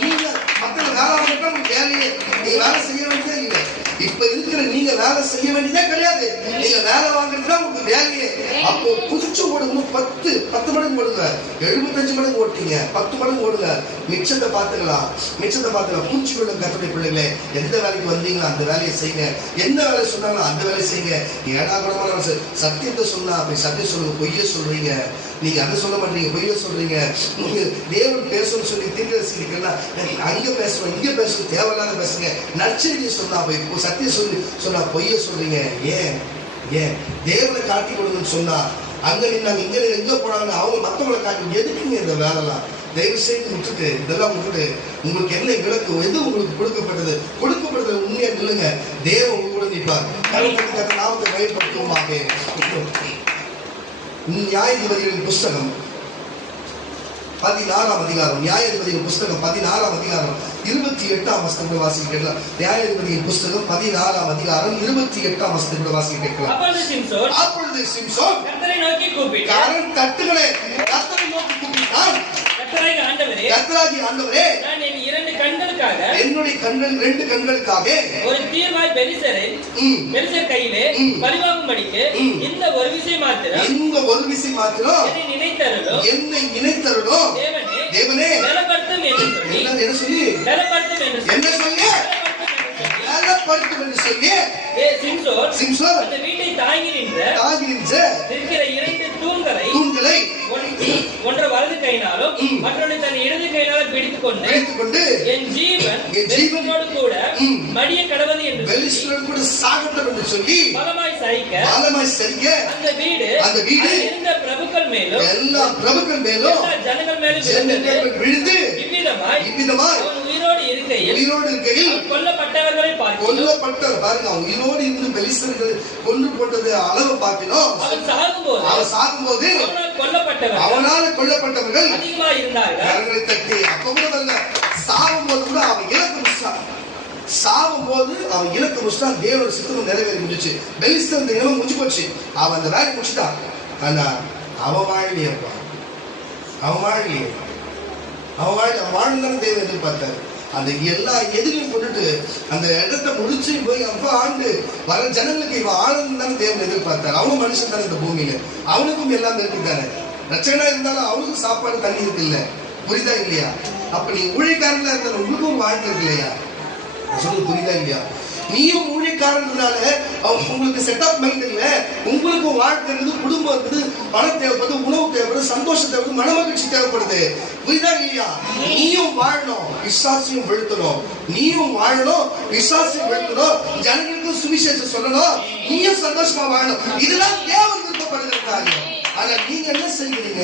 நீங்க மக்கள் வேலை வாங்கிட்டா வேலையே நீங்க வேலை செய்ய வேண்டியதே இல்லை. இப்ப இருக்கிற நீங்க வேலை செய்ய வேண்டியதே கிடையாது. நீங்க வேலை வாங்குறதுதான் உங்களுக்கு வேலையே. அப்போ புதுச்சு ஓடுங்க, 10 மடங்கு ஓடுங்க. 75 மடங்கு ஓட்டீங்க, 10 மடங்கு ஓடுங்க. மிச்சத்தை பார்த்துக்கலாம், மிச்சத்தை பார்த்துக்கலாம். பூச்சி கொள்ள கத்துடைய பிள்ளைங்களே, எந்த வேலைக்கு வந்தீங்களோ அந்த வேலையை செய்யுங்க. என்ன வேலை சொன்னாலும் அந்த வேலையை செய்யுங்க. ஏடா கூடமான சத்தியத்தை சொன்னா அப்படி சத்தியம் சொல்லுங்க, பொய்ய சொல்றீங்க. நீங்க அதை சொல்ல மாட்டீங்க, பொய்ய சொல்றீங்க. தேவன் பேசணும்னு சொல்லி தீர்க்கதரிசிக்கலாம் அங்க பேசணும் இங்க பேசணும், தேவையில்லாத பேசுங்க. நற்செய்தியை சொன்னா போய் சத்தியம் சொல்லி சொன்னா பொய்ய சொல்றீங்க. ஏன் தேவனை காட்டி கொடுங்கன்னு சொன்னா அங்க நின்னாங்க, இங்க எங்க போனாங்கன்னு அவங்க மற்றவங்களை காட்டி எதுக்குங்க இந்த வேலைலாம்? தயவு செய்து விட்டுட்டு இதெல்லாம் விட்டுட்டு உங்களுக்கு என்ன விளக்கு எது உங்களுக்கு கொடுக்கப்பட்டது உண்மையா நில்லுங்க. தேவன் உங்க கூட நிற்பார். நாமத்தை பயன்படுத்துவோமாக. நியாயாதிபதிகளின் புஸ்தகம் 16ஆம் அதிகாரம், நியாயாதிபதியின் புஸ்தகம் 16ஆம் அதிகாரம் 28ஆம் வசனத்தை வாசிக்க கேட்கலாம். நியாயாதிபதியின் புஸ்தகம் 16ஆம் அதிகாரம் 28ஆம் வசனத்தை வாசிக்க கேட்கலாம். அப்பொழுது சிம்சோன் கர்த்தரை நோக்கி கூப்பிட்டான். கர்த்தரை நோக்கி கூப்பிட்டான். கர்த்தராகிய ஆண்டவரே, நான் என் இரண்டு கண்களுக்காக, என்னுடைய ரெண்டு கண்களுக்காக ஒரு தீர்வாய் பெலிஸ்தர் கையிலே பழிவாங்கும்படிக்கு இந்த ஒரு விஷயம் மாத்திரம் என்னை நினைத்தருளோ தேவனே, பலப்படுத்தும் என்று சொல்லி சிம்சோன் அந்த வீட்டை தாங்கி நின்ற இருக்கிற இரண்டு தூண்களை ஒன்றை வலது கையினாலும் மற்றொன்று தன் இடது கையினாலும் பிடித்துக் கொண்டு என் ஜீவனோடு கூட மடிய கடவது என்று பெலிஸ்தரோடு கூட சாகட்டும் என்று சொல்லி பலமாய் சரிக்க அந்த வீடு இருந்த பிரபுக்கள் மேலும் எல்லா ஜனங்கள் மேலும் விழுந்து இவ்விதமாய் உயிரோடு இருக்கையில் கொல்லப்பட்டவர்களை பாருங்க. அவன் உயிரோடு இருந்து பெலிஸ்தர்கள் கொண்டு போட்டது அளவு பார்க்கணும். அவன் சாகும்போது அவனால கொல்லப்பட்டவர்கள் அதிகமாக இருந்தார்கள். கரங்களை தட்டி அப்ப கூட வரல. சாகும்போது கூட அவன் இலக்கு முடிச்சான். தேவனோட சித்தம் நிறைவேறி முடிச்சு. பெலிஸ்தர் இனம் முடிஞ்சு போச்சு. அவன் அந்த வேலை முடிச்சுட்டான். ஆனா அவன் வாழ்ந்தாலும் தேவன் எதிர்பார்த்தாரு. அந்த எல்லா எதிரையும் கொண்டுட்டு அந்த இடத்தை முடிச்சு போய் அப்பா ஆண்டு வர ஜனங்களுக்கு இவன் ஆனந்தம் தானே தேவன் எதிர்பார்த்தாரு. அவனும் மனுஷன் தானே இந்த பூமியில. அவனுக்கும் எல்லாம் இருக்குதானே. ரட்சகனா இருந்தாலும் அவனுக்கும் சாப்பாடு தண்ணி இருக்கு இல்ல. புரியுதா இல்லையா? அப்ப நீ ஊழியக்காரங்களா இருந்தாலும் உங்களுக்கும் வாழ்க்கை இருக்கு இல்லையா? சொல்லு, புரியுதா இல்லையா? நீயும் ஊழியக்காரனால உங்களுக்கு செட்டப் மைண்ட் இல்ல. உங்களுக்கு வாழ்க்கை இருக்குது, குடும்பம் இருக்குது, பணம் தேவைப்படுது, உணவு தேவைப்படுது, சந்தோஷம் தேவைப்படுது, மன மகிழ்ச்சி தேவைப்படுது. புரியுதா இல்லையா? நீயும் வாழணும், விசுவாசியும் வெளுத்தணும். நீயும் வாழணும், விசுவாசியும் வெளுத்தணும். ஜனங்களுக்கும் சுவிசேஷம் சொல்லணும். நீயும் சந்தோஷமா வாழணும். இதெல்லாம் தேவன் விருப்பப்படுகிறாங்க. ஆனா நீங்க என்ன செய்கிறீங்க?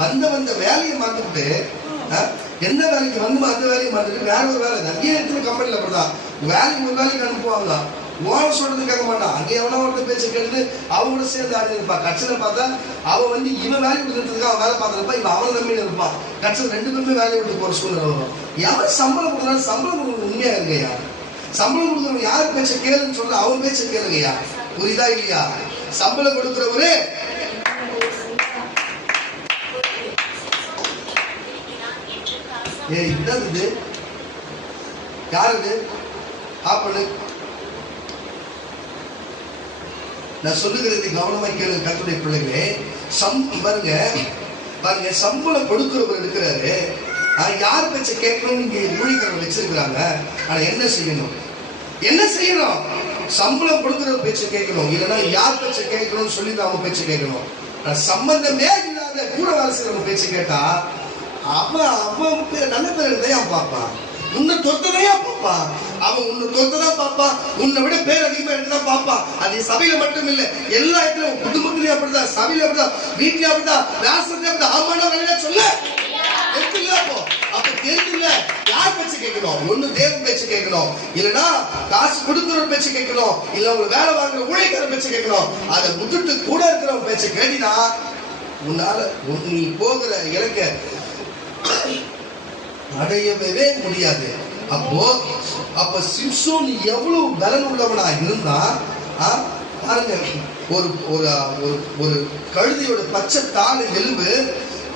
வந்த வேலையை மாத்திட்டு, என்ன வேலைக்கு வந்து அந்த வேலையை மாத்திட்டு வேற ஒரு வேலை. நிறைய இடத்துல கம்பெனில அப்படிதான் வேலைக்கு அனுப்புவாங்க. ஓன சொல்றது கேட்க மாட்டான். அங்கே எவனா ஒருத்த பேச்ச கேட்டு அவங்களோட சேர்ந்து ஆடி இருப்பா. கட்சியில பார்த்தா அவன் வந்து இவன் வேலையை விட்டுறதுக்கு அவன் வேலை பார்த்துருப்பா. இவன் அவனை நம்பின்னு இருப்பான். கட்சியில் ரெண்டு பேருமே வேலையை விட்டு போற சூழ்நிலை வரும். யாரும் சம்பளம் கொடுக்குறாரு? சம்பளம் கொடுக்குறது உண்மையா இருக்கையா? சம்பளம் கொடுக்குறவங்க யார் பேச்ச கேளுன்னு சொல்ற அவன் பேச்ச கேளுங்கய்யா. புரியுதா இல்லையா? சம்பளம் கொடுக்குறவரு என்னது? யாரு ஆப்பனு? நான் சொல்லுகிறது கவனமாய் கேளுங்க கர்த்தருடைய பிள்ளைகளே. பாருங்க சம்பளம் கொடுக்கிறவர் இருக்கிறாரு. யார் பேச்ச கேட்கணும்? நீங்க ஊழியக்காரங்க வச்சிருக்கிறாங்க. ஆனா என்ன செய்யணும்? சம்பளம் கொடுக்கிறவர் பேச்ச கேட்கணும். இல்லைன்னா யார் பேச்ச கேட்கணும்னு சொல்லி அவங்க பேச்ச கேட்கணும். சம்பந்தமே இல்லாத கூட வேலை செய்யறவங்க பேச்ச கேட்டா அவன் நல்ல பேர் தான் பாப்பான். உன்னை தொத்தனையா பாப்பா. அவன் உன்னை தொத்ததான் பாப்பா. உன்னை விட பேர் அதிகமா எடுத்துதான் பாப்பா. அது சபையில மட்டும் இல்ல, எல்லா இடத்துலயும், குடும்பத்திலயும் அப்படிதான், சபையில அப்படிதான், வீட்டுல அப்படிதான், ராசத்துல அப்படிதான். ஆமாண்ணா வேலையா சொல்ல அப்ப தெரிஞ்சுல யார் பேச்சு கேட்கணும்? ஒண்ணு தேவன் பேச்சு கேட்கணும், இல்லைன்னா காசு கொடுக்கிற பேச்சு கேட்கணும், இல்ல உங்களுக்கு வேலை வாங்குற ஊழியக்கார பேச்சு கேட்கணும். அதை விட்டுட்டு கூட இருக்கிறவங்க பேச்சை கேட்டினா உன்னால நீ போகிற இலக்க அடையவே முடியாது. அப்ப சிம்சோன் எவ்வளவு பலன் உள்ளவனா இருந்தா பாருங்க. ஒரு கழுதையோட பச்சை தாழை எலும்பு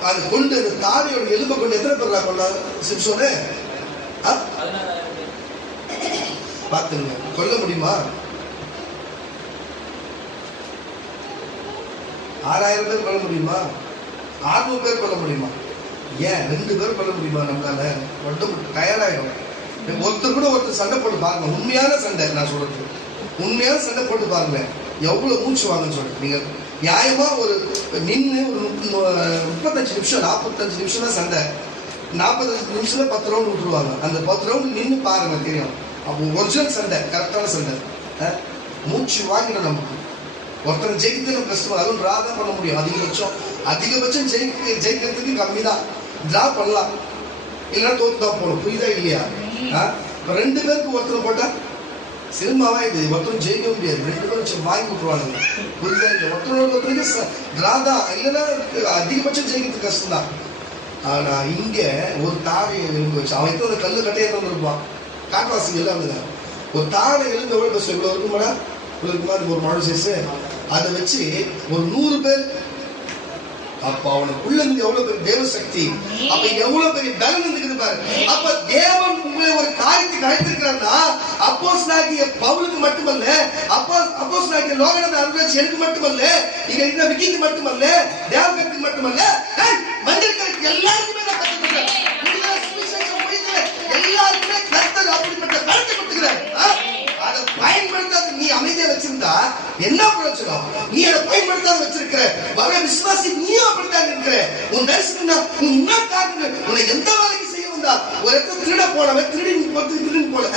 அது கொண்டு, அந்த தாழையோட எலும்பை கொண்டு எத்தனை பேர் கொண்டா சிம்சோனு? பாத்துங்க, கொல்ல முடியுமா? 6000 பேர் கொல்ல முடியுமா? 600 பேர் கொல்ல முடியுமா? ஏன் 2 பேர் கொல்ல முடியுமா? நம்மளால உடம்பு டயர்டாயிடும். ஒருத்தர் கூட ஒருத்தர் சண்டை போட்டு பாருங்க. உண்மையான சண்டை நான் சொல்றது, உண்மையான சண்டை போட்டு பாருங்க எவ்வளவு மூச்சு வாங்கன்னு சொல்லிட்டு. நீங்க நியாயமா ஒரு நின்று ஒரு 35 நிமிஷம் 45 நிமிஷம் தான் சண்டை. 45 நிமிஷத்துல 10 ரவுண்ட் விட்டுருவாங்க. அந்த 10 ரவுண்ட் நின்று பாருங்க தெரியும். அப்போ ஒரிஜினல் சண்டை, கரெக்டான சண்டை. மூச்சு வாங்கிடும் நமக்கு. ஒருத்தர் ஜெயிக்கிறது கஷ்டம், அதுவும் ராதா பண்ண முடியும். அதிகபட்சம் ஜெயிக்கிறதுக்கு கம்மி தான். டிரா பண்ணலாம், இல்லைன்னா தோத்து தான் போகணும். புரியுதா இல்லையா? இப்போ 2 பேருக்கு ஒருத்தர் போட்டா சினிமாவா இது? ஒருத்தரும் ஜெயிக்க முடியாது, 2 பேரும் வாங்கி விட்டுருவானுங்க. புரியுதா இல்லை? ஒருத்தருக்கு டிரா தான், இல்லைன்னா அதிகபட்சம் ஜெயிக்கிறது கஷ்டம் தான். ஆனா இங்க ஒரு தாடையை எலும்பு வச்சு அவன் எத்தனை கல்லு கட்டையை தந்துருப்பான். காட்டுவாசிங்க எல்லாம் வந்துங்க. ஒரு தாடை எலும்பு எவ்வளவு பஸ் இவ்வளவு இருக்குமாடா, இவ்வளவு இருக்குமா, ஒரு மழை சேசு அதை வச்சு ஒரு 100 பேர். அப்ப அவனுக்குள்ள இருந்து எவ்வளவு பெரிய தேவ சக்தி, அப்ப எவ்வளவு பெரிய பலன் இருக்குது பாரு. அப்ப தேவன் உங்களை ஒரு காரியத்துக்கு அழைத்திருக்கிறார்னா அப்போஸ்தலனாகிய பவுலுக்கு மட்டுமல்ல, அப்போஸ்தலனாகிய லோகநாதன் அருள்ராஜ் எனக்கு மட்டுமல்ல, இங்க இருக்கிற விக்கிக்கு மட்டுமல்ல, தேவகத்துக்கு மட்டுமல்ல, மனிதர்களுக்கு எல்லாருக்குமே நான் கற்றுக்கிறேன். எல்லாருக்குமே கர்த்தர் அப்படிப்பட்ட பலத்தை கொடுத்துக்கிறார். அதை பயன்படுத்தாத நீ அமைதியா வச்சிருந்தா என்ன பிரயோஜனம்? நீ அதை பயன்படுத்தாத வச்சிருக்கிற வர விசுவாசி நீயும் அப்படித்தான் இருக்கிற. உன் தரிசனம் உன் காரணம் உன்னை எந்த வேலைக்கு செய்ய வந்தா ஒரு இடத்துல திருட போனவன் திருடின் போல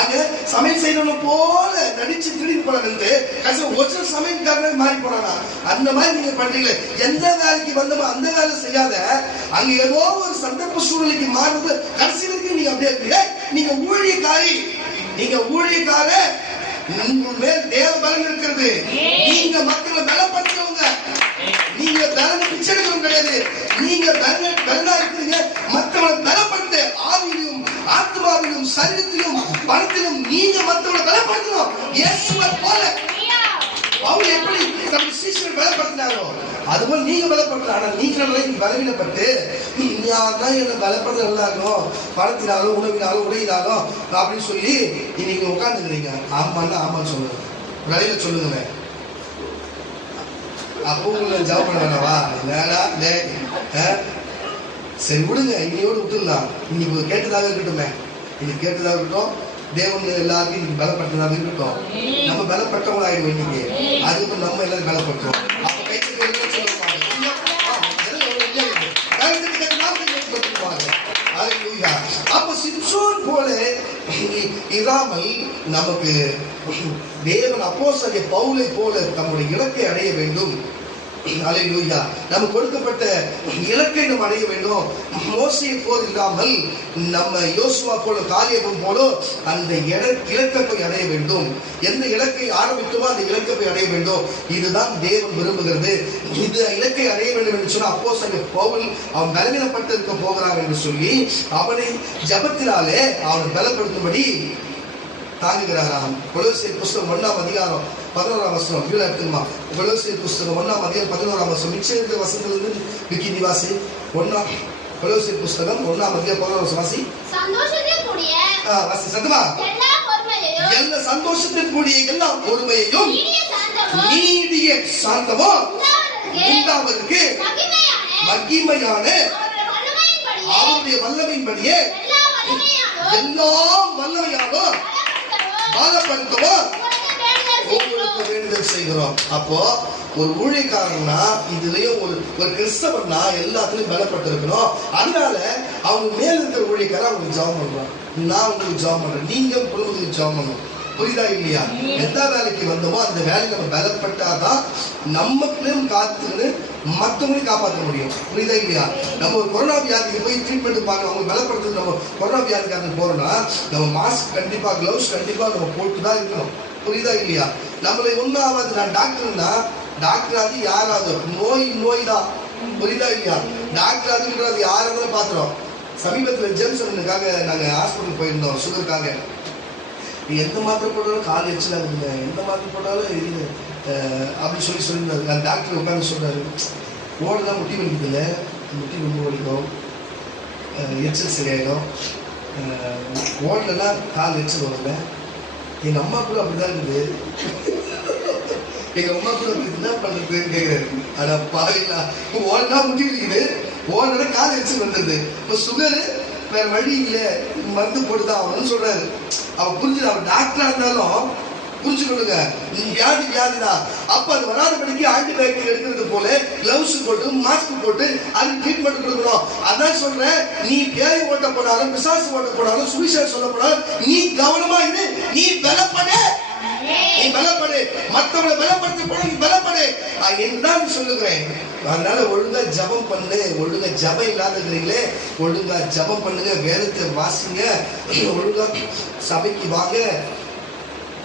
அங்க சமையல் செய்யறவன போல நடிச்சு திருடின் போல நின்று கடைசி ஒரு சமையல்காரன் மாறி போனானா? அந்த மாதிரி நீங்க பண்றீங்களே. எந்த வேலைக்கு வந்தோமோ அந்த வேலை செய்யாத அங்க ஏதோ ஒரு சந்தர்ப்ப சூழ்நிலைக்கு மாறுறது கடைசி வரைக்கும் நீங்க அப்படியே இருக்கீங்க. நீங்க ஊழியக்காரி, நீங்க ஊழியக்கார, உங்கள் மேல் தேவ பலன் இருக்கிறது. நீங்க மக்களை பலப்படுத்துறவங்க, நீங்க பலனை பிச்சை எடுக்கிறவங்க கிடையாது. நீங்க பலனா இருக்கிறீங்க மக்களை பலப்படுத்த, ஆவியிலும் ஆத்மாவிலும் சரீரத்திலும் பணத்திலும் நீங்க மக்களை பலப்படுத்தணும். இயேசுவை போல அவங்க எப்படி தம் சீஷரை பலப்படுத்தினாரோ அதுபோல நீங்க பலப்படுத்தலாம். ஆனா நீங்க பலவீனப்பட்டு யாருதான் என்ன பலப்படுத்த நல்லா இருக்கும், பணத்தினாலும் உணவினாலும் உடையினாலும் அப்படின்னு சொல்லி இன்னைக்கு உட்காந்துக்கிறீங்க. ஆமான்னா ஆமான்னு சொல்லுங்க, வழியில சொல்லுங்க. அப்போ உங்களை ஜாப் பண்ண வேணாவா? சரி விடுங்க, இன்னையோடு விட்டுடலாம். இன்னைக்கு கேட்டதாக இருக்கட்டுமே, இன்னைக்கு கேட்டதாக இருக்கட்டும். தேவன் எல்லாருக்கும் இன்னைக்கு பலப்பட்டதாக இருக்கட்டும். நம்ம பலப்பட்டவங்க ஆயிடுவோம் இன்னைக்கு. அதுக்கு நம்ம எல்லாரும் பலப்பட்டோம். அப்ப கைத்து அப்ப சிம்சோன் போல இராமல் நமக்கு தேவன் அப்போஸ்தலனாகிய பவுலை போல தம்முடைய இலக்கை அடைய வேண்டும். அல்லேலூயா. நமக்கு கொடுக்கப்பட்ட இலக்கை நாம் அடைய வேண்டும். மோசேயை போல் இல்லாமல் நம்ம யோசுவா போல காலேபும் போல அந்த இலக்கை போய் அடைய வேண்டும். எந்த இலக்கை ஆரம்பித்தோமோ அந்த இலக்கை போய் அடைய வேண்டும். இதுதான் தேவன் விரும்புகிறது. இது இலக்கை அடைய வேண்டும் என்று சொன்னால் அப்போஸ்தலனாகிய பவுல் அவன் பலவீனப்பட்டு இருக்க போகிறான் என்று சொல்லி அவனை ஜபத்தினாலே அவனை பலப்படுத்தும்படி தாங்குகிறாராம். கொலோசியர் புஸ்தகம் 1ஆம் அதிகாரம் 11ஆம் வசனம் கீழே எடுத்துமா. கொலோசியர் புஸ்தகம் 1ஆம் அதிகாரம் 11ஆம் வசனம் மிச்ச இருக்கிற வசனத்திலிருந்து விக்கி நிவாசி கொலோசியர் புஸ்தகம் 1ஆம் அதிகாரம் 11ஆம் வசனம் வாசி. வாசி சத்தமா. எல்லா சந்தோஷத்தின் கூடிய எல்லா பொறுமையையும் நீடிய சாந்தமும் உண்டாவதற்கு மகிமையான அவருடைய வல்லமையின்படியே எல்லாம் வல்லமையாலும் பாலப்படுத்தவும் உங்களுக்கு வேண்டுதல் செய்கிறோம். அப்போ ஒரு ஊழியக்காரன்னா இதுலயும் ஒரு கிறிஸ்தவன்னா எல்லாத்துலயும் பலப்பட்டு இருக்கணும். அதனால அவங்க மேல இருக்கிற ஊழியக்காரன் அவங்களுக்கு ஜாபம் பண்றான். நான் உங்களுக்கு ஜாபம் பண்றேன், நீங்க குடும்பத்துக்கு ஜாபம் பண்ணணும். புரியுதா இல்லையா? எந்த வேலைக்கு வந்தோமோ அந்த வேலைக்கு நம்ம பலப்பட்டாதான் நம்மளையும் காத்துன்னு மற்றவங்களையும் காப்பாற்ற முடியும். புரியுதா இல்லையா? நம்ம ஒரு கொரோனா வியாதிக்கு போய் ட்ரீட்மெண்ட் பார்க்க அவங்க பலப்படுறது. நம்ம கொரோனா வியாதிக்காரங்க போறோம்னா நம்ம மாஸ்க் கண்டிப்பா, கிளவுஸ் கண்டிப்பா நம்ம போட்டு தான் இருக்கணும். புரியுதா இல்லையா? நம்மளை ஒன்றாவது நான் டாக்டர்னா டாக்டராது யாராவது நோய் தான். புரியுதா இல்லையா? டாக்டராதுன்றது யாராவது பாத்துறோம். சமீபத்தில் ஜெம்சனுக்காக நாங்க ஹாஸ்பிட்டல் போயிருந்தோம் சுகருக்காக. எந்த மாத்திரை போட்டாலும் கால் எச்சலாக இருக்குங்க, எந்த மாத்திரை போட்டாலும் இது அப்படின்னு சொல்லியிருந்தாரு. அந்த டாக்டர் உட்காந்து சொல்றாரு, ஓடுதான் முட்டி வலிக்குது இல்லை, முட்டி ரொம்ப வலிக்கும், எச்சல் சரியாயிடும், ஓடலன்னா கால் எச்சல் வரல. எங்க அம்மா கூட அப்படிதான் இருக்குது, எங்க அம்மா கூட அப்படி என்ன பண்றதுன்னு கேட்கிறாரு. ஆனா பாருங்களா, ஓடனா முட்டி வலிக்குது, ஓடனா கால் எச்சல் வந்தது. இப்போ சுகரு வேற வழி இல்லை, மருந்து போட்டுதான் ஆகணும்னு சொல்றாரு. அவன் புரிஞ்சுது. அவன் டாக்டரா இருந்தாலும் புரிஞ்சுக்கொள்ளுங்க, வியாதிதான். அப்ப அது வராதபடிக்கு ஆன்டிபயோட்டிக் எடுக்கிறது போல கிளவுஸ் போட்டு மாஸ்க் போட்டு அது ட்ரீட்மெண்ட் கொடுக்கணும். அதான் சொல்றேன், நீ பேய் ஓட்ட போனாலும் பிசாசு ஓட்ட போனாலும் சுவிசேஷம் சொல்ல போனாலும் நீ கவனமா இரு, நீ பலப்பட. நீ பலப்படு, மற்றவங்களை பலப்படுத்த போல நீ பலப்படு என்றுதான் சொல்லுகிறேன். அதனால ஒழுங்கா ஜபம் பண்ணு. ஒழுங்கா ஜபம் இல்லாத இருக்கிறீங்களே, ஒழுங்கா ஜபம் பண்ணுங்க, வேதத்தை வாசிங்க, ஒழுங்கா சபைக்கு வாங்க,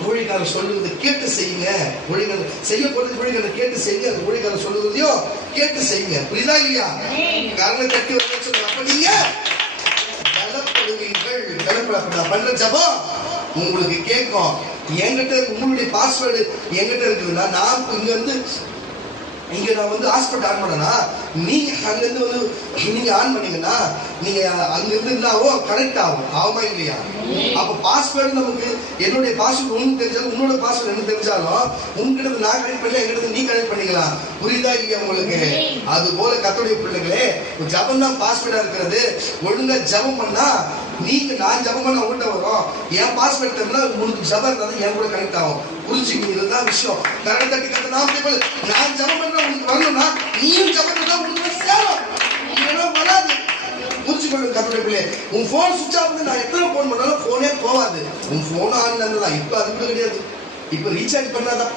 ஊழியக்காரர் சொல்லுறதை கேட்டு செய்யுங்க. ஊழியக்காரர் செய்ய போறது ஊழியக்காரர் கேட்டு செய்யுங்க. அந்த ஊழியக்காரர் சொல்லுறதையோ கேட்டு செய்யுங்க. புரியுதா இல்லையா? காரணம் கட்டி வர சொல்லுங்க. அப்ப நீங்க பலப்படுவீர்கள். பலப்பட பண்ற ஜபம் உங்களுக்கு கேட்கும். என்கிட்ட உங்களுடைய பாஸ்வேர்டு என்கிட்ட இருக்குதுன்னா, நான் இங்க வந்து நான் வந்து ஹாஸ்பிட்டல் ஆன் பண்ணனா, நீங்க அங்கிருந்து வந்து நீங்க ஆன் பண்ணீங்கன்னா நீங்க அங்கிருந்து இருந்தாவோ கனெக்ட் ஆகும். ஆகுமா இல்லையா? அப்ப பாஸ்வேர்டு நமக்கு என்னுடைய பாஸ்வேர்டு உனக்கு தெரிஞ்சாலும் உன்னோட பாஸ்வேர்டு எனக்கு தெரிஞ்சாலும் உங்ககிட்ட நான் கனெக்ட் பண்ணல, எங்கிட்ட நீ கனெக்ட் பண்ணிக்கலாம். புரியுதா இல்லையா உங்களுக்கு? அது போல கர்த்தருடைய பிள்ளைகளே, ஜபம் தான் பாஸ்வேர்டா இருக்கிறது. ஒழுங்கா ஜபம் பண்ணா நீங்க நான் ஜபம் பண்ண உங்கள்கிட்ட வரும். என் பாஸ்வேர்ட் தெரிஞ்சா உங்களுக்கு ஜபம் இருந்தாலும் என் கூட கனெக்ட் ஆகும். புரிஞ்சுக்கணும், இதுதான் விஷயம். கரெக்ட் தட்டி கத்த நான் ஜபம் பண்ண உங்களுக்கு வரணும்னா நீயும் ஜபம் பண்ணா உங்களுக்கு சேரும். வராது. புரிஞ்சுக்கணும் கர்த்தருடைய பிள்ளை. உன் போன் சுவிட்ச் ஆஃப் பண்ணி நான் எத்தனை போன் பண்ணாலும் போனே போவாது. உன் போன் ஆன் தான். இப்ப அது கூட கிடையாது. இப்ப ரீசார்ஜ் பண்ணாதான்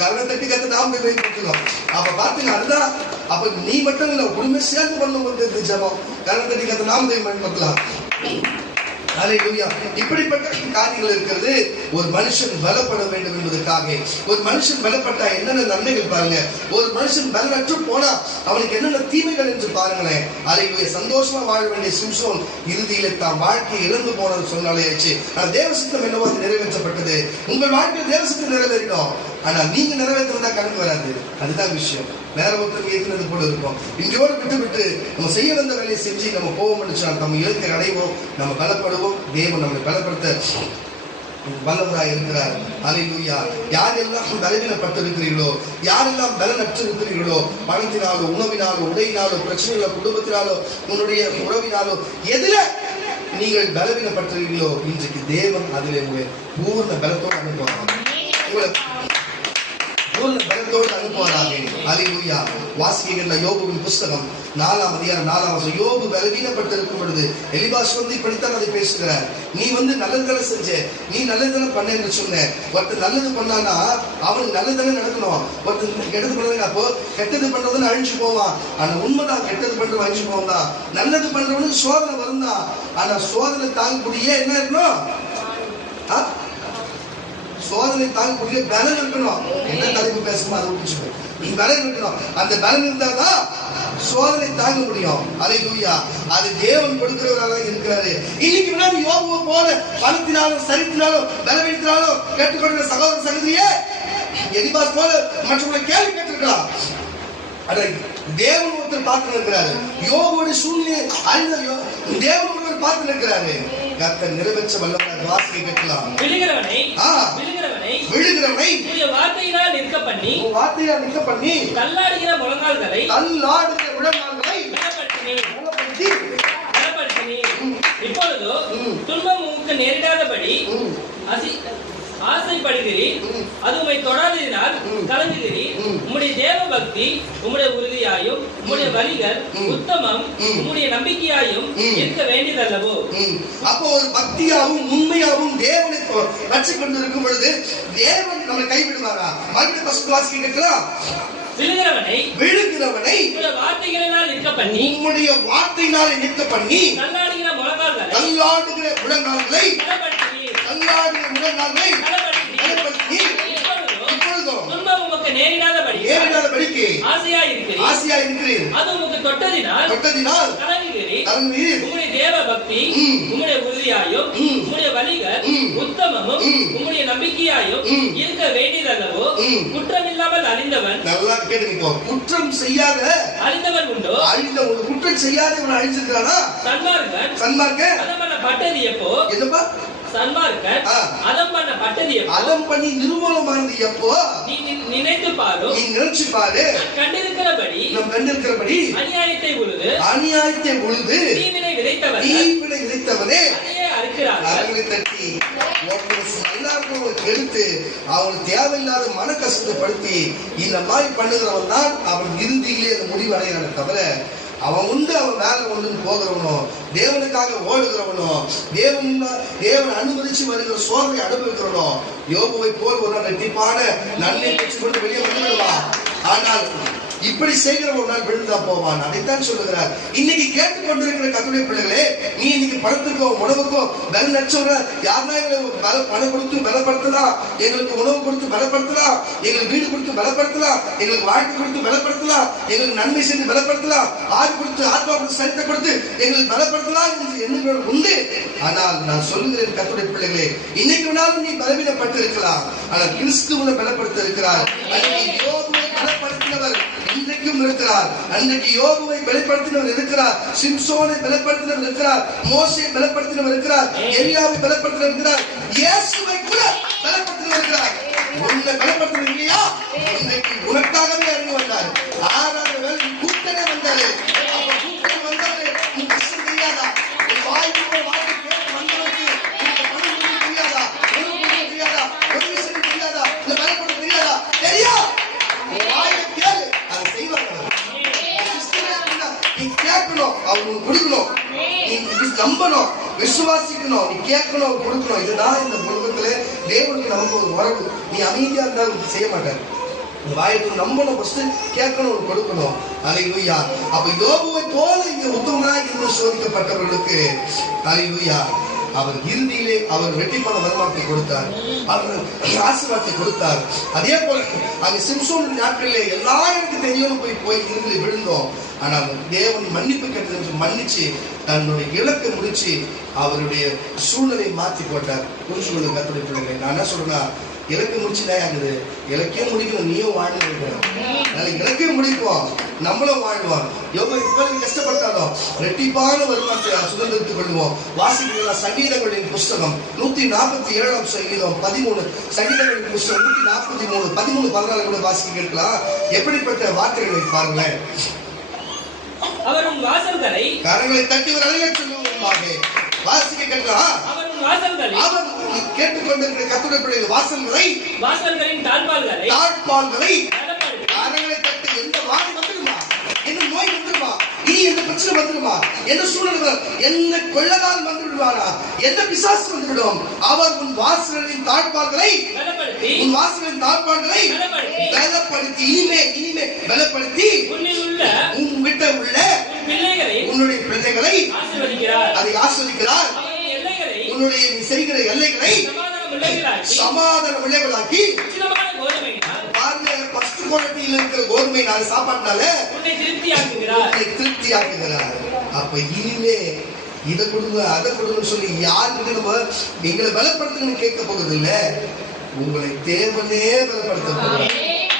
கரண தட்டி கத்து நாம் போய் அப்ப பாத்துங்க. அதுதான் அப்ப நீ மட்டும் இல்ல, உண்மை சேர்ந்து பண்ண வந்து ஜபம் கரண தட்டி கத்து நாம் பயன்படுத்தலாம். அல்லேலூயா. இப்படிப்பட்ட காரியங்கள் இருக்கிறது. ஒரு மனுஷன் பலப்பட வேண்டும் என்பதற்காக. ஒரு மனுஷன் பலப்பட்டா என்னென்ன நன்மைகள் பாருங்க. ஒரு மனுஷன் பலனற்று போனா அவனுக்கு என்னென்ன தீமைகள் என்று பாருங்களேன். அல்லேலூயா. சந்தோஷமா வாழ வேண்டிய சிம்சோன் இறுதியில தான் வாழ்க்கை இழந்து போனது சொன்னாலே ஆச்சு. ஆனா தேவசித்தம் என்னவோ அது நிறைவேற்றப்பட்டது. உங்கள் வாழ்க்கையில் தேவசித்தம் நிறைவேறிடும். ஆனா நீங்க நிறைவேற்றா கணக்கு வராது. அதுதான் விஷயம். வேற ஒருத்தருக்கு ஏற்றினது போல இருக்கும். இங்கோடு விட்டு நம்ம செய்ய வந்த வேலையை செஞ்சு நம்ம போவோம், நம்ம இலக்கை அடைவோம், நம்ம பலப்படுவோம். தேவன் நம்மளை பலப்படுத்த வல்லவராய் இருக்கிறார். அல்லேலூயா. யாரெல்லாம் பலவீனப்பட்டு இருக்கிறீர்களோ, யாரெல்லாம் பலனற்று இருக்கிறீர்களோ, பணத்தினாலோ, உணவினாலோ, உடையினாலோ, பிரச்சனைகளோ, குடும்பத்தினாலோ, உன்னுடைய உறவினாலோ, எதுல நீங்கள் பலவீனப்பட்டிருக்கிறீர்களோ, இன்றைக்கு தேவன் அதிலே உங்களை பூர்ண பலத்தோடு அனுப்புவாங்க. உங்களை பூர்ண பலத்தோடு அனுப்புவாராக. அல்லேலூயா. வாசிக்கின்ற யோபுவின் புஸ்தகம் 4ஆம் அதிகாரம் 4ஆம் வசனம். யோபு பலவீனப்பட்டு இருக்கும் பொழுது எலிபாஸ் வந்து இப்படித்தான் அதை பேசுகிறார். நீ வந்து நல்லதுதானே செஞ்ச, நீ நல்லதுதானே பண்ண என்று சொன்ன. ஒருத்தர் நல்லது பண்ணானா அவனுக்கு நல்லதுதானே நடக்கணும். ஒருத்தர் கெட்டது பண்ணாங்க, அப்போ கெட்டது பண்றதுன்னு அழிஞ்சு போவான். ஆனா உண்மைதான், கெட்டது பண்றவன் அழிஞ்சு போவான் தான். நல்லது பண்றவனுக்கு சோதனை வரும் தான். ஆனா சோதனை தாங்கக்கூடிய என்ன இருக்கணும்? சோதனை தாங்கக்கூடிய பலன் இருக்கணும். என்ன தலைப்பு பேசணும் அதை விட்டு பலன் இருக்கணும். அந்த பலன் இருந்தாதான் சோதனை தாங்க முடியும். அல்லேலூயா. அது தேவன் கொடுக்கிறவராக இருக்கிறாரு. இன்னைக்கு முன்னாடி யோபுவை போல பணத்தினாலும் சரித்தினாலும் பலவீனத்தினாலும் கேட்டுக்கொண்ட சகோதர சகோதரியே, எலிபாஸ் போல மற்றவங்களை கேள்வி கேட்டிருக்கலாம். தேவன் ஒருத்தர் பார்த்து இருக்கிறாரு. யோபுடைய சூழ்நிலை அறிந்த தேவன் ஒருவர் பார்த்து இருக்கிறாரு. கர்த்தர் நிறைவேற்ற வல்லவராக. வாசிக்க கேட்கலாம். விழுகிறவனை உன்னுடைய வார்த்தையினால் நிற்க பண்ணி தள்ளாடுகிற முழங்கால்களை பலப்படுத்தி இப்பொழுதோ துன்பம் உங்களுக்கு நேரிடாதபடி ஆசைப்படுகிறீர். அது உம்மை தொடாததினால் கலங்குகிறீர். உம்முடைய தேவ பக்தி உம்முடைய உறுதியாயும் உம்முடைய வழிகள் உத்தமம் உம்முடைய நம்பிக்கையாயும் இருக்க வேண்டியதல்லவோ. அப்போ ஒரு பக்தியாகவும் உண்மையாகவும் தேவனை ரட்சித்துக் கொண்டிருக்கும் பொழுது தேவன் நம்மை கைவிடுவாரா? மறுபடியும் பசுக்கு வாசிக்க கேட்கலாம். விழுகிறவனை உம்முடைய வார்த்தைகளினால் நிற்க பண்ணி தள்ளாடுகிற முழங்கால்களை நேரிடாதபடிக்கு ஆசையா இருக்கிறீர். அது உங்களுக்கு தொட்டதினால் கலங்குகிறீர். உம்முடைய தேவ பக்தி உம்முடைய உறுதியாயும் உம்முடைய வழிகள் உத்தமமும் உம்முடைய நம்பிக்கையாயும் இருக்க வேண்டியதல்லவோ. குற்றம் இல்லாமல் அறிந்தவன், நல்லா கேட்டுக்கோ, குற்றம் செய்யாத அறிந்தவன் உண்டோ? குற்றம் செய்யாதவன் அழிஞ்சிருக்கானா? சன்மார்க்கன் அதம் பண்ணப்பட்டது எப்போ? என்னப்பா சன்மார்க்கன் அதம் பண்ணி நிர்மூலமானது எப்போ? நீ நினைத்து பாரு. கண்டிருக்கிறபடி அநியாயத்தை உழுது தீவினை விதைத்தவனே அவர்களை தட்டி எடுத்து அவனுக்கு தேவையில்லாத மன கஷ்டப்படுத்தி இந்த மாதிரி பண்ணுகிறவன் தான் அவன் இறுதியிலே அந்த முடிவு அடைகிறான தவிர அவன் உண்டு அவன் வேலை ஒன்றுன்னு போகிறவனோ, தேவனுக்காக ஓடுகிறவனோ, தேவன் அனுமதிச்சு வருகிற சோதனை அனுபவிக்கிறவனோ யோபுவை போல் ஒரு ரெட்டிப்பான நன்மை பெற்றுக் கொண்டு வெளியே வந்துவிடுவான். ஆனால் இப்படி செய்கிற ஒரு நாள் விழுந்தா போவான். அதைத்தான் சொல்லுகிறார். இன்னைக்கு கேட்டுக்கொண்டிருக்கிற கர்த்தருடைய பிள்ளைகளே, நீ இன்னைக்கு பணத்துக்கோ உணவுக்கோ பல லட்சம் யாருன்னா எங்களுக்கு பணம் கொடுத்து பலப்படுத்தலாம், எங்களுக்கு உணவு கொடுத்து பலப்படுத்தலாம், எங்களுக்கு வீடு கொடுத்து பலப்படுத்தலாம், எங்களுக்கு வாழ்க்கை கொடுத்து பலப்படுத்தலாம், எங்களுக்கு நன்மை செஞ்சு பலப்படுத்தலாம், ஆறு கொடுத்து ஆத்மா கொடுத்து சரித்தை கொடுத்து எங்களுக்கு பலப்படுத்தலாம் என்று எண்ணங்கள் உண்டு. ஆனால் நான் சொல்லுகிறேன் கர்த்தருடைய பிள்ளைகளே, இன்னைக்கு வேணாலும் நீ பலவீனப்பட்டு இருக்கலாம், ஆனால் கிறிஸ்துவை பலப்படுத்த இருக்கிறார். பலப்படுத்தினவர் இன்றைக்கும் இருக்கிறார். அன்றைக்கு யோபுவை பலப்படுத்தினவர் இருக்கிறார், சிம்சோனை பலப்படுத்தினவர் இருக்கிறார், மோசேயை பலப்படுத்தினவர் இருக்கிறார், எலியாவை பலப்படுத்தினவர் இருக்கிறார், இயேசுவை கூட பலப்படுத்தினவர் இருக்கிறார். உன்னை பலப்படுத்தினவர் இல்லையா? இன்றைக்கு உனக்காகவே அறிவு வந்தார். ஆறாவது வேலை கூட்டனே வந்தாரு. அப்ப கூட்டனே வந்தாரு. நீ கஷ்டம் தெரியாதா? உன் வாழ்க்கை வந்தவருக்கு பணம் தெரியாதா? தெரியாதா? ஒரு விஷயம் தெரியாதா? இந்த பலப்படுத்த தெரியாதா? தெரியா? கொடுக்கணும், நீ நம்பணும், விசுவாசிக்கணும், நீ கேட்கணும், கொடுக்கணும். இதுதான் இந்த குடும்பத்துல தேவனுக்கு நமக்கு ஒரு உறவு. நீ அமைதியா இருந்தாலும் செய்ய மாட்டார். வாய்ப்பு நம்பணும், கேட்கணும், கொடுக்கணும். அல்லேலூயா. அப்ப யோபுவை போல இங்க உத்தமனாய் இருந்து சோதிக்கப்பட்டவர்களுக்கு அல்லேலூயா அவர் இறுதியிலே அவர் வெற்றிப்பான வருமானத்தை கொடுத்தார், அவர் ஆசீர்வாதத்தை கொடுத்தார். அதே போல அங்க சிம்சோன் நாட்களிலே எல்லாருக்கும் தெரியும் போய் இறுதியில் விழுந்தோம். ஆனால் தேவன் மன்னிப்பு கேட்டது மன்னிச்சு தன்னுடைய இலக்கை முடிச்சு அவருடைய சூழ்நிலையை மாற்றி போட்டார். புருஷனுடைய கர்த்தருடைய பிள்ளைகளை நான் என்ன சொல்றேன்னா, இலக்கை முடிச்சுதான் ஆகுது. இலக்கையும் முடிக்கணும், நீயும் வாழ்ந்து இலக்கையும் முடிப்போம், நம்மளும் வாழ்வோம். எவ்வளவு இப்ப கஷ்டப்பட்டாலும் ரெட்டிப்பான வருமானத்தை சுதந்திரத்துக் கொள்வோம். வாசிக்கலாம் சங்கீதங்களின் புஸ்தகம் 147 சங்கீதம் 13, சங்கீதங்களின் புஸ்தகம் 143 13 14 கூட வாசிக்க இருக்கலாம். எப்படிப்பட்ட வார்த்தைகளை பாருங்களேன். அவரும் வாசல்களை கரங்களை தட்டி ஒரு அழகை சொல்லுவாங்க. வாசிக்க கேட்கலாம். அவரும் வாசல்களை அவர் கேட்டுக்கொண்டிருக்கிற கர்த்தருடைய பிள்ளைகள் வாசல்களின் தாழ்பால்களை கரங்களை தட்டி எந்த வாடி வந்துடுமா, என்ன நோய் வந்துடுமா, இனி எந்த பிரச்சனை வந்துடுமா, என்ன சூழ்நிலை, என்ன கொள்ளகால் வந்து விடுவாரா, என்ன பிசாசு வந்துவிடும். அவர் உன் வாசல்களின் தாழ்பால்களை பலப்படுத்தி இனிமே பலப்படுத்தி உன்கிட்ட உள்ள உன்னுடைய பிள்ளைகளை அதை ஆஸ்வதிக்கிறார். உன்னுடைய நீ செய்கிற எல்லைகளை சமாதான விளைவுகளாக்கி பாருங்க. ஃபர்ஸ்ட் குவாலிட்டியில் இருக்கிற கோதுமை நாள் சாப்பாட்டுனால திருப்தி ஆக்குகிறார். அப்ப இனிமே இதை கொடுங்க அதை கொடுங்கன்னு சொல்லி யாருக்கு நம்ம எங்களை பலப்படுத்தணும்னு கேட்க போகிறது இல்ல, உங்களை தேவனே பலப்படுத்த போகிறார்.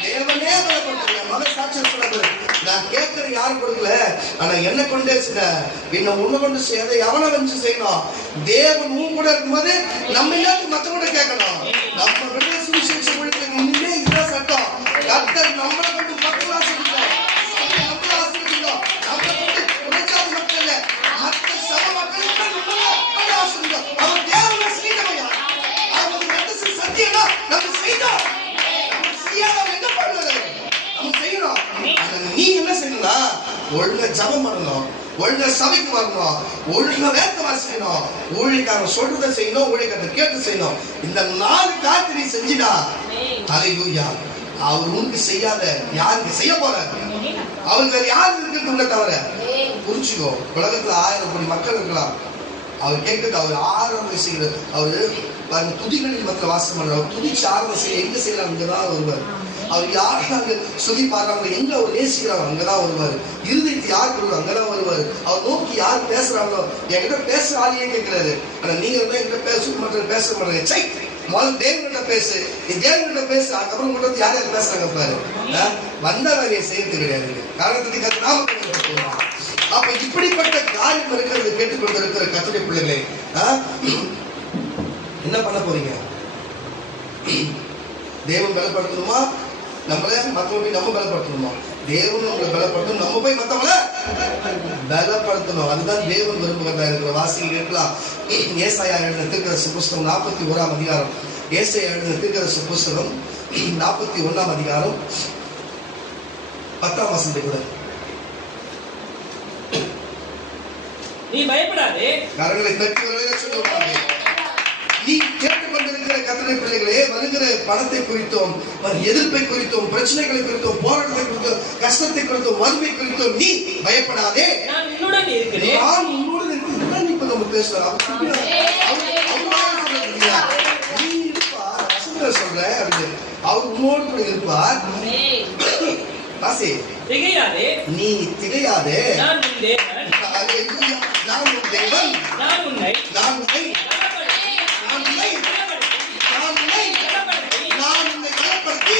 தேவனே பலப்படுத்த மத சாட்சியம் சொன்னது. நான் கேட்கிற யாரும் கொடுக்கல, ஆனா என்ன கொண்டே என்ன உன்னை கொண்டு செய்ய எவனை வந்து செய்யணும். தேவன் உன் கூட இருக்கும்போது நம்ம எல்லாத்தையும் மற்றவங்க கேட்கணும். நம்ம விடுதலை சுவிசேஷம் கொடுக்க இனிமே இதுதான் சட்டம். கர்த்தர் நம்மளை கொண்டு மக்கள் ஆசிரியர் நம்மளை ஆசிரியர் நம்மளை கொண்டு உழைச்சாது மக்கள் இல்ல, மற்ற சம மக்களுக்கு ஆசிரியர். அவர் தேவனை செய்தவையா, அவர் மற்ற சத்தியம்னா நம்ம செய்தோம். நம்ம செய்யாத என்ன பண்ணுவது, நம்ம செய்யணும். நீ என்ன செய்யணும், ஒழுங்கா ஜபம் பண்ணணும், ஒழுங்கா சபைக்கு வரணும், ஒழுங்கா வேத வாசிக்கணும், ஊழியக்காரன் சொல்றதை செய்யணும், ஊழியக்காரனை கேட்டு செய்யணும். இந்த 4 காரியத்தை நீ செஞ்சிடா, அல்லேலூயா. அவர் உனக்கு செய்யாத யாருக்கு செய்ய போறாரு? அவருக்கு வேற யாரு இருக்கிறது தவிர புரிச்சுக்கோ. உலகத்துல 1000 கோடி மக்கள் இருக்கலாம். அவர் கேட்கறது அவர் ஆரம்பம் செய்யறது. அவரு துதிகளில் மக்கள் வாசம் பண்றாரு. துதிச்சு ஆரம்பம் செய்ய எங்க செய்யலாம், அங்கதான் வருவார். அவர் யாருக்கு அங்க சொல்லி பாடுறாங்க, எங்க அவர் நேசிக்கிறாங்க அங்கதான் வருவார். இருதயத்தை யார் கொடுக்குறாங்க அங்கதான் வருவார். அவர் நோக்கி யார் பேசுறாங்களோ, என்கிட்ட பேசுற ஆளையே கேட்கிறாரு. ஆனா நீங்க தான் என்கிட்ட பேச மாட்டேங்க. சை, முதல்ல தேவன்கிட்ட பேசு, நீ தேவன்கிட்ட பேசு, அதுக்கப்புறம் மட்டும் யார் யார் பேசுறாங்க பாரு. வந்த வேலையை செய்யறது கிடையாது. காரணத்துக்கு நாம அப்ப இப்படிப்பட்ட காரியம் இருக்கிறது கேட்டுக்கொண்டு இருக்கிற கர்த்தருடைய பிள்ளைகளே, என்ன பண்ண போறீங்க? தேவன் பலப்படுத்தணுமா, நம்மள மற்றவங்க நம்ம பலப்படுத்தணுமா? தேவன் உங்களை பலப்படுத்தணும், நம்ம போய் மற்றவங்கள பலப்படுத்தணும். அதுதான் தேவன் விரும்புகிறதா இருக்கிற. வாசிகள் இருக்கலாம். ஏசாயா எழுதின தீர்க்கதரிசி புஸ்தகம் 41 அதிகாரம். ஏசாயா எழுதின தீர்க்கதரிசி புஸ்தகம் 41 அதிகாரம் 10 வசனத்தை கூட நீ பயப்படாதே. கரங்களை தட்டி வரவேற்க சொல்லுவாங்க. நீ கேட்டுக்கொண்டிருக்கிற கர்த்தருடைய பிள்ளைகளே, வருகிற பணத்தை குறித்தும், எதிர்ப்பை குறித்தும், பிரச்சனைகளை குறித்தும், போராட்டத்தை குறித்தும், கஷ்டத்தை குறித்தும், வறுமை குறித்தும் நீ பயப்படாதே. நான் உன்னுடன் இருக்கிறேன். நான் உன்னுடன் இருக்கிறேன். இப்ப நம்ம பேசுறோம். நீ இருப்பார், வசனத்துல சொல்றேன் அப்படின்னு. அவர் உன்னோடு கூட இருப்பார். வாசி, திகையாதே, நீ திகையாதே. நான் உன் தேவன். நான் உன் தேவன். நான் உன்னை பலப்படுத்தி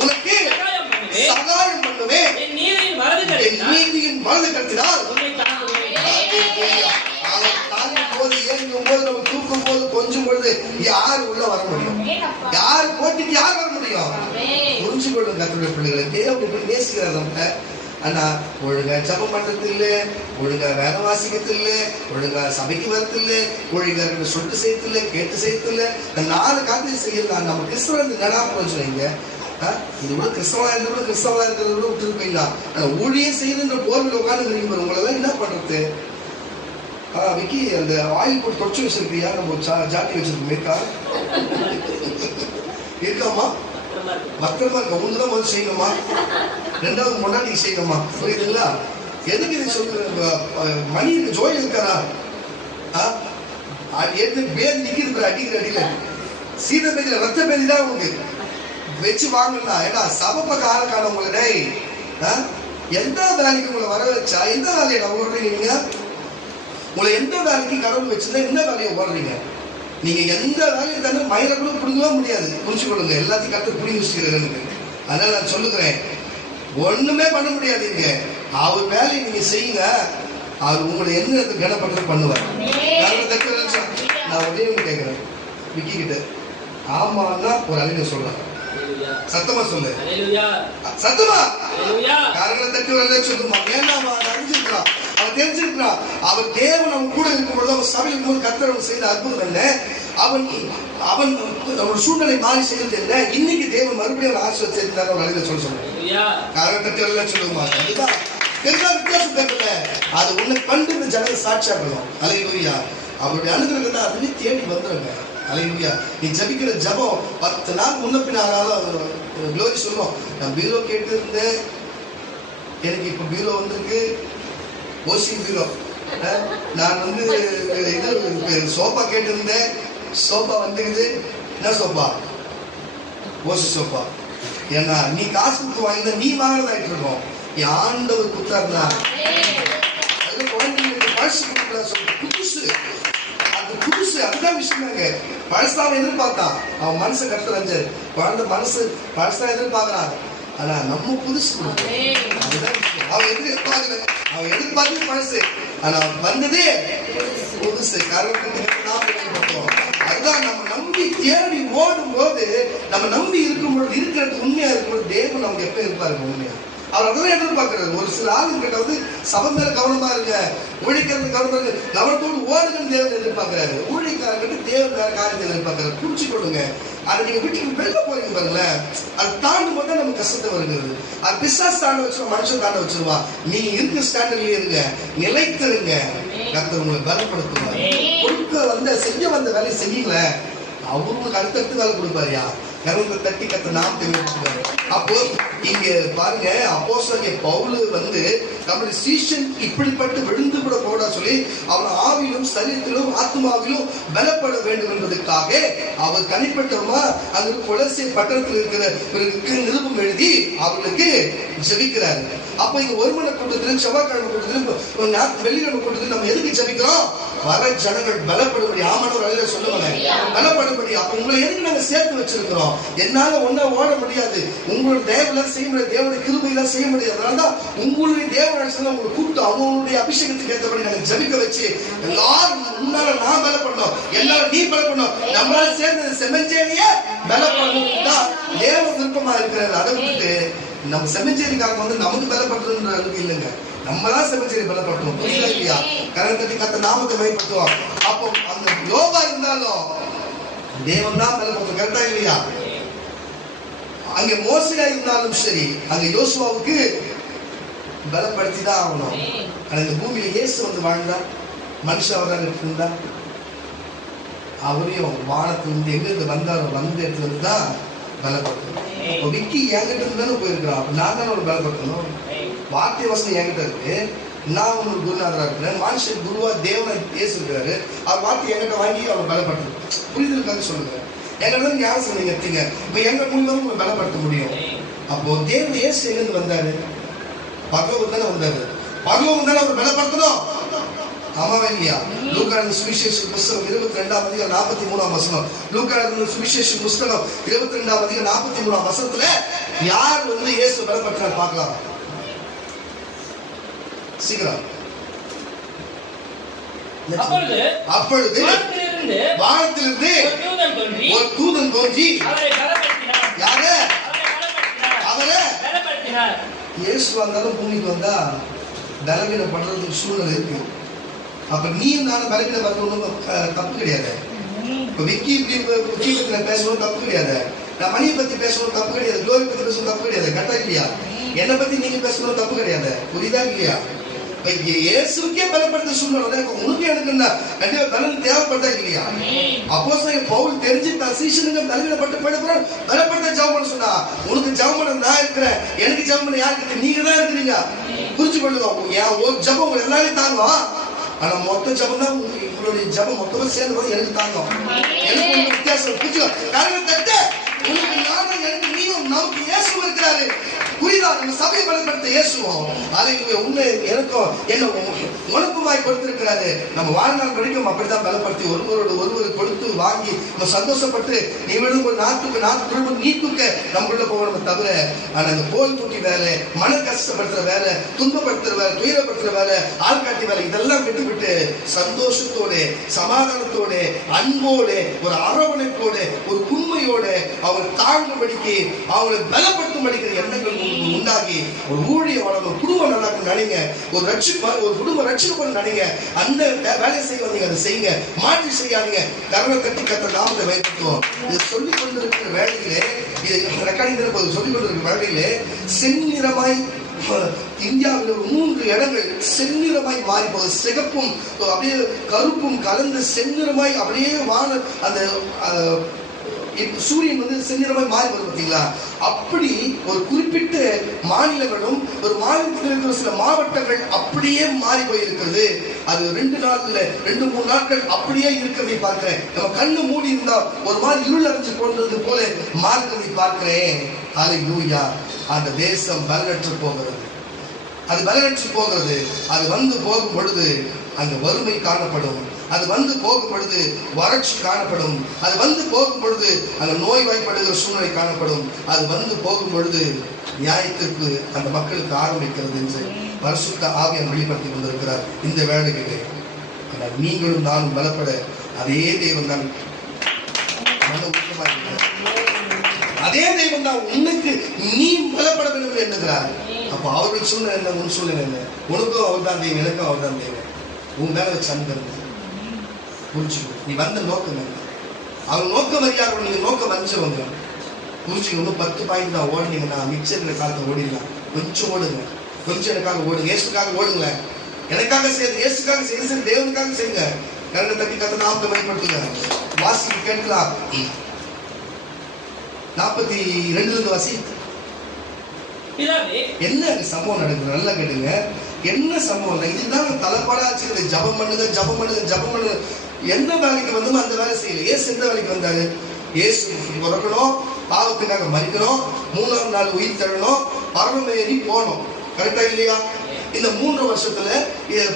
உனக்கு சகாயம் பண்ணுவேன். என் நீதியின் வலது கரத்தினால் உன்னை தாங்குவேன். அவர் தாங்கும் போது, ஏங்கும் போது, நம்ம தூக்கும் போது, கொஞ்சம் பொழுது யார் உள்ள வர முடியும்? யார் போட்டிக்கு யார் வர முடியும்? புரிஞ்சு கொள்ளும் கர்த்தருடைய பிள்ளைகளை. தேவன் இப்படி நேசிக்கிறார் நம்ம. ஆனா ஒழுங்கா ஜபம் பண்றது இல்ல, ஒழுங்கா வேலை வாசிக்கிறது இல்ல, ஒழுங்கா சபைக்கு வரது இல்ல, ஒழுங்கா சொல்லிட்டு செய்யறது இல்ல, கேட்டு செய்யறது இல்ல. இந்த 4 காரியத்தை செய்யலாம். நம்ம கிறிஸ்தவ நடா போச்சுங்க. இது கூட கிறிஸ்தவா இருந்த கூட கிறிஸ்தவா இருக்கிறத கூட விட்டுருப்பீங்களா? ஊழியம் செய்யுதுன்ற போர்வில் உட்காந்து உங்களதான் என்ன பண்றது? விக்கி, அந்த ஆயில் போட்டு தொடச்சு வச்சிருக்கியா? நம்ம ஜாட்டி வச்சிருக்கோமேக்கா இருக்காமா? பத்திரமா இருக்க. ஒண்ணுதான் முதல் செய்யணுமா, 2வது முன்னாடி செய்யணுமா? புரியுதுங்களா? எதுக்கு இதை சொல்ற? மணி இருக்கு, ஜோய் இருக்காரா? பேர் நிக்கிறது அடிக்கிற அடியில சீத பேதியில ரத்த பேதி தான் உங்களுக்கு வச்சு வாங்கலாம். ஏன்னா சபை பக்கம் ஆள காண உங்களை எந்த வேலைக்கு உங்களை வர வச்சா, எந்த வேலையை நான் ஓடுறீங்க? நீங்க உங்களை எந்த வேலைக்கு கடவுள் வச்சிருந்தா எந்த வேலையை ஓடுறீங்க? நீங்க எந்த வேலையை தந்து மயில கூட பிடிக்கவே முடியாது. புரிஞ்சு கொள்ளுங்க. எல்லாத்தையும் கற்று புரிஞ்சு வச்சுக்கிறேன். அதனால நான் சொல்லுகிறேன், ஒண்ணுமே பண்ண முடியாதுங்க. அவர் வேலையை நீங்க செய்யுங்க. அவர் உங்களை எந்த இடத்துக்கு கனப்படுறது பண்ணுவார். நான் ஒரே ஒன்று கேட்கிறேன் விக்கி கிட்ட. ஆமான்னா ஒரு அழிவு சொல்றேன். சத்தமா சொல்லு. சத்தமா காரணம் தட்டி வரல சொல்லுமா. ஏன்னா அவன் அறிஞ்சிருக்கிறான், அவன் தெரிஞ்சிருக்கிறான். அவர் தேவன் அவன் கூட இருக்கும்பொழுது, அவன் சபையில் இருக்கும்போது கர்த்தர் செய்த அற்புதம் என்ன? அவன் அவன் சூழ்நிலை மாறி செய்தது என்ன? இன்னைக்கு தேவன் மறுபடியும் ஆசீர்வதிச்சிருந்தார். ஒரு அழிவு சொல்ல சொல்றேன். காரணம் தட்டி வரல சொல்லுமா. அதுதான் வித்தியாசம் கட்டல. அது உன்னை கண்டு இந்த ஜனங்கள் சாட்சியாகணும். அல்லேலூயா. அவருடைய அனுகிரகம் தான் அதுவே தேடி வந்துருங்க. அல்லேலூயா. நீ ஜபிக்கிற ஜபம் 10 நாள் முன்ன பின் ஆனாலும் க்ளோரி சொல்லுவோம். நான் பீரோ கேட்டு இருந்தேன், எனக்கு இப்ப பீரோ வந்திருக்கு, ஓசி பீரோ. நான் இது சோஃபா கேட்டு இருந்தேன், சோஃபா வந்துக்குது. என்ன சோஃபா? ஓசி சோஃபா. ஏன்னா நீ காசு கொடுத்து வாங்கினா நீ வாங்கினதாயிட்டு இருக்கோம். ஆண்டவர் குத்தாருனா அது குழந்தைங்களுக்கு பழசு கொடுக்குறா சொல்லி புதுசு. அது புதுசு. அதுதான் விஷயமாங்க. பழசாவை எதிர்பார்த்தான். அவன் மனசை கட்டுறாஞ்சு. குழந்தை மனசு பழசா எதிர்பார்க்கிறான். ஆனா நம்ம புதுசு கொடுக்கணும். அதுதான் விஷயம். அவன் எதிர்பார்த்து பழசு. ஆனா வந்ததே புதுசு. அதுதான் நம்ம நம்பி தேடி ஓடும் போது, நம்ம நம்பி இருக்கும் பொழுது, இருக்கிறது உண்மையா இருக்கும்போது தேவன் நமக்கு எப்ப இருப்பாருங்க உண்மையா. அவர் அதான் எதிர்பார்க்கிறார். ஒரு சில ஆளுங்கிட்ட சபை மேல கவனமா இருங்க, ஊழியக்காரங்க கவனமா இருங்க, கவனத்தோடு ஓடுங்கன்னு தேவன் எதிர்பார்க்கிறாரு. ஊழியக்காரங்கிட்ட தேவன் வேற காரியத்தை எதிர்பார்க்கிறாரு. புரிச்சு கொள்ளுங்க. அதை நீங்க வீட்டுக்கு வெளில போறீங்க பாருங்களேன், அது தாண்டும் போது தான் நமக்கு கஷ்டத்தை வருகிறது. அது பிசாசு தாண்ட வச்சிருவா, மனுஷன் தாண்ட வச்சிருவா. நீ இருக்க ஸ்டாண்டர்ட்லயே இருங்க, நிலைத்திருங்க. கர்த்தர் உங்களை பலப்படுத்துவார். கொடுக்க செய்ய வந்த வேலையை செய்யுங்கள, அவருக்கு அடுத்தடுத்து வேலை கொடுப்பாருயா. கருவத்தை தட்டி கத்த நாம் தெரிவிச்சுக்காரு. அப்போ இங்க பாருங்க, அப்போஸ்தலனாகிய பவுல் நம்முடைய சீஷன் இப்படிப்பட்டு விழுந்து கூட போட சொல்லி அவன் ஆவிலும் சரீரத்திலும் ஆத்மாவிலும் பலப்பட வேண்டும் என்பதற்காக அவர் தனிப்பட்டவமா அங்கு கொலோசிய பட்டணத்தில் இருக்கிற நிருபம் எழுதி அவர்களுக்கு ஜெபிக்கிறாரு. அப்ப இங்க ஒருமன கூட்டத்திலும் செவ்வாய்க்கிழமை கூட்டத்திலும் வெள்ளிக்கிழமை கூட்டத்திலும் நம்ம எதுக்கு ஜெபிக்கிறோம்? வர ஜனங்கள் பலப்படும்படி. ஆமானவர் அழில சொல்லுவாங்க, பலப்படும்படி. அப்ப உங்களை எதுக்கு நாங்க சேர்த்து வச்சிருக்கிறோம்? என்னால ஒன்னா ஓட முடியாது, உங்களுடைய தேவெல்லாம் செய்ய முடியாது, தேவனுடைய கிருபையெல்லாம் செய்ய முடியாது. அதனாலதான் உங்களுடைய தேவ உங்களை கூப்பிட்டு அவங்களுடைய அபிஷேகத்துக்கு ஏற்றபடி நாங்க ஜபிக்க வச்சு எல்லாரும் உன்னால நான் பலப்படணும், எல்லாரும் நீ பலப்படணும், நம்மளால சேர்ந்து செம்மஞ்சேரியே பலப்படணும் தான் தேவ விருப்பமா இருக்கிறது. அதை விட்டுட்டு நம்ம செம்மஞ்சேரிக்காரங்க நமக்கு பலப்படுறதுன்ற அளவுக்கு இல்லைங்க. நம்மதான் செம்மஞ்சேரி பலப்பட்டோம். புரியல இல்லையா? கரண்ட் கத்த நாமத்தை பயன்படுத்துவோம். அப்போ அந்த யோகா இருந்தாலும் தேவன் தான் பலப்பட்டோம். கரெக்டா இல்லையா? அங்க மோசையா இருந்தாலும் சரி, அங்க யோசுவாவுக்கு பலப்படுத்தி தான் ஆகணும். ஆனா இந்த பூமியில இயேசு வந்து வாழ்ந்தா, மனுஷன் அவராக இருந்தா, அவரையும் வானத்திலிருந்து எங்கிருந்து வந்தாரோ வந்த இடத்துல இருந்து தான் பலப்படுத்தணும். இப்போ விக்கி என்கிட்ட இருந்து தானே போயிருக்கிறான், அப்ப நான் தானே ஒரு பலப்படுத்தணும். வார்த்தை வசனம் என்கிட்ட இருக்கு, நான் ஒரு குருநாதராக இருக்கிறேன், மனுஷன் குருவா தேவனை பேசிருக்கிறாரு, அவர் வார்த்தை என்கிட்ட வாங்கி அவர் பலப்படுத்தணும். புரிதலுக்காக சொல்லுங்க. எங்கிட்ட யாரும் சொன்னீங்க எடுத்தீங்க, இப்போ எங்க மூலமாக உங்களை பலப்படுத்த முடியும். அப்போ தேவன் இயேசு எங்கிருந்து வந்தாரு? பரலோகம் தானே வந்தாரு. பரலோகம் தானே அவர் பலப்படுத்தணும். ஆமாவே இல்லையா? லூக்கா சுவிசேஷ புஸ்தகம் 22ஆம் அதிகாரம் 43ஆம் வசனம். லூக்கா சுவிசேஷ புஸ்தகம் 22ஆம் அதிகாரம் 43ஆம் வசனத்துல யார் வந்து இயேசு பலப்படுத்தினார் பார்க்கலாம். சீக்கிரம். அப்பொழுது வானத்திலிருந்து ஒரு தூதன் தோன்றி யாரு? அவரை இயேசு வந்தாலும் பூமிக்கு வந்தா பலவீனப்படுறதுக்கு சூழ்நிலை இருக்கு. அப்ப நீ நானும் பலவீனப்படுறது தப்பு கிடையாது. இப்ப விக்கி இப்படி பேசணும் தப்பு கிடையாது. நான் மணியை பத்தி பேசணும் தப்பு கிடையாது. குளோரி பத்தி பேசணும் தப்பு கிடையாது. கரெக்டா இல்லையா? என்னை பத்தி நீங்க பேசணும் தப்பு கிடையாது. புரியுதா இல்லையா? இயேசுக்கே பலப்படுத்த சூழ்நிலை உனக்கு எனக்கு கண்டிப்பா பலன் தேவைப்படுதா இல்லையா? அப்போஸ்தலன் பவுல் தெரிஞ்சு தான் சீஷனுங்க பலவீனப்பட்டு போயிடுறான், பலப்படுத்த ஜெபம் பண்ண சொன்னா, உனக்கு ஜெபம் பண்ண நான் இருக்கிறேன், எனக்கு ஜெபம் பண்ண யாருக்கு? நீங்க தான் இருக்கிறீங்க. புரிஞ்சு கொள்ளுங்க. என் ஒரு ஜெபம் உங்க எல்லாரையும் தாங்கும். ஆனா மொத்த ஜெபம் தான் உங்களுடைய ஜெபம் மொத்தமா சேர்ந்து எனக்கு தாங்கும். எனக்கு வித்தியாசம் புரிஞ்சுக்கோ. காரணம் தட்ட உனக்கு நானும் எனக்கு நீயும் நமக்கு இயேசு இருக்கிறாரு. புரியுதா? நம்ம சபையை பலப்படுத்த இயேசுவோம். அதை உன்னை எனக்கும் என்ன உனக்குமாய் கொடுத்திருக்கிறாரு. நம்ம வாழ்நாள் வரைக்கும் அப்படித்தான் பலப்படுத்தி ஒருவரு கொடுத்து வாங்கி நம்ம சந்தோஷப்பட்டு நீ விடும் ஒரு நாட்டுக்கு நீட்டுக்க நம்மளுள்ள போகணும் தவிர, ஆனா அந்த போல் தூக்கி வேலை, மன கஷ்டப்படுத்துற வேலை, துன்பப்படுத்துற வேலை, துயரப்படுத்துற வேலை, ஆள்காட்டி வேலை, இதெல்லாம் விட்டு சந்தோஷத்தோட சமாதானத்தோட அன்போட ஒரு அரவணைப்போட ஒரு உண்மையோட அவங்க தாங்கும்படிக்கு அவங்களை பலப்படுத்தும்படிக்கிற எண்ணங்கள் உண்டாகி ஒரு ஊழிய வளர்ந்து குடும்பம் நல்லா நினைங்க, ஒரு குடும்ப ரட்சிக்கப்பட நினைங்க. அந்த வேலையை செய்ய வந்தீங்க, அதை செய்யுங்க, மாற்றி செய்யாதீங்க. கரண கட்டி கத்த நாமத்தை வைத்துவோம். இது சொல்லிக் கொண்டிருக்கிற வேலையிலே, இது ரெக்கார்டிங் போது சொல்லிக் கொண்டிருக்கிற வேலையிலே செந்நிறமாய் இந்தியாவில் 3 இடங்கள் செந்நிறமாய் மாறி போகுது. சிகப்பும் அப்படியே கருப்பும் கலந்து செந்நிறமாய் அப்படியே வான அந்த சூரியன் வந்து செந்நிறமாய் மாறி வரும் பார்த்தீங்களா? அப்படி ஒரு குறிப்பிட்ட மாநிலங்களும் ஒரு மாநிலத்தில் இருக்கிற சில மாவட்டங்கள் அப்படியே மாறி போயிருக்கிறது. அது 2-3 நாட்கள் அப்படியே இருக்கிறதை பார்க்கிறேன். நம்ம கண்ணு மூடி இருந்தா ஒரு மாதிரி இருள் அடைஞ்சு கொண்டது போல மாறுகிறதை பார்க்கிறேன். ஹல்லேலூயா. அந்த தேசம் பலனற்று போகிறது. அது பலனற்று போகிறது. அது வந்து போகும் பொழுது அங்கு வறுமை காணப்படும். அது வந்து போகும் பொழுது வறட்சி காணப்படும். அது வந்து போகும் பொழுது அங்க நோய்வாய்ப்படுகிற சூழ்நிலை காணப்படும். அது வந்து போகும் பொழுது நியாயத்திற்கு அந்த மக்களுக்கு ஆரம்பிக்கிறது என்று பரிசுத்த ஆவியானவர் வெளிப்படுத்தி கொண்டிருக்கிறார் இந்த வேளையிலே. நீங்களும் நானும் பலப்பட அதே தெய்வம் தான் அதே தெய்வம் தான் உனக்கு நீ பலப்பட வேண்டும் என்கிறார். அப்ப அவர்கள் சூழ்நிலை என்ன, உன் சூழ்நிலை என்ன? உனக்கும் அவர் தான் தெய்வம், எனக்கும் அவர் தான் தெய்வம். உன் மேல வச்சு அன்பு புரிஞ்சுக்கோ. நீ வந்த நோக்கம் என்ன? அவங்க நோக்கம் அறியாத நீங்க நோக்கம் வந்தவங்க புரிஞ்சுக்கோ. இன்னும் 10 பாயிண்ட் தான் ஓடுனீங்கன்னா மிச்சர்ல காலத்தை ஓடிடலாம். கொஞ்சம் ஓடுங்க, கொஞ்சம் எனக்காக ஓடுங்க, இயேசுக்காக ஓடுங்க. எனக்காக செய்யுங்க, இயேசுக்காக செய்யுங்க, தேவனுக்காக செய்யுங்க. கரண்டை தட்டி கத்த நாமத்தை பயன்படுத்துங்க. வாசிக்கு கேட்கலாம். 42 வாசி. என்ன சம்பவம் நடக்குது நல்லா கேட்டுங்க. என்ன சம்பவம்? இதுதான் தலைப்பாடாச்சு. ஜபம் பண்ணுங்க. எந்த வேலைக்கு வந்தோமோ அந்த வேலை செய்யல. ஏசு எந்த வேலைக்கு வந்தாரு? ஏசு பிறக்கணும், பாவத்துக்காக மறிக்கணும், 3ஆம் நாள் உயிர் தள்ளணும், பரமேறி போனோம். கரெக்டா இல்லையா? இந்த 3 வருஷத்துல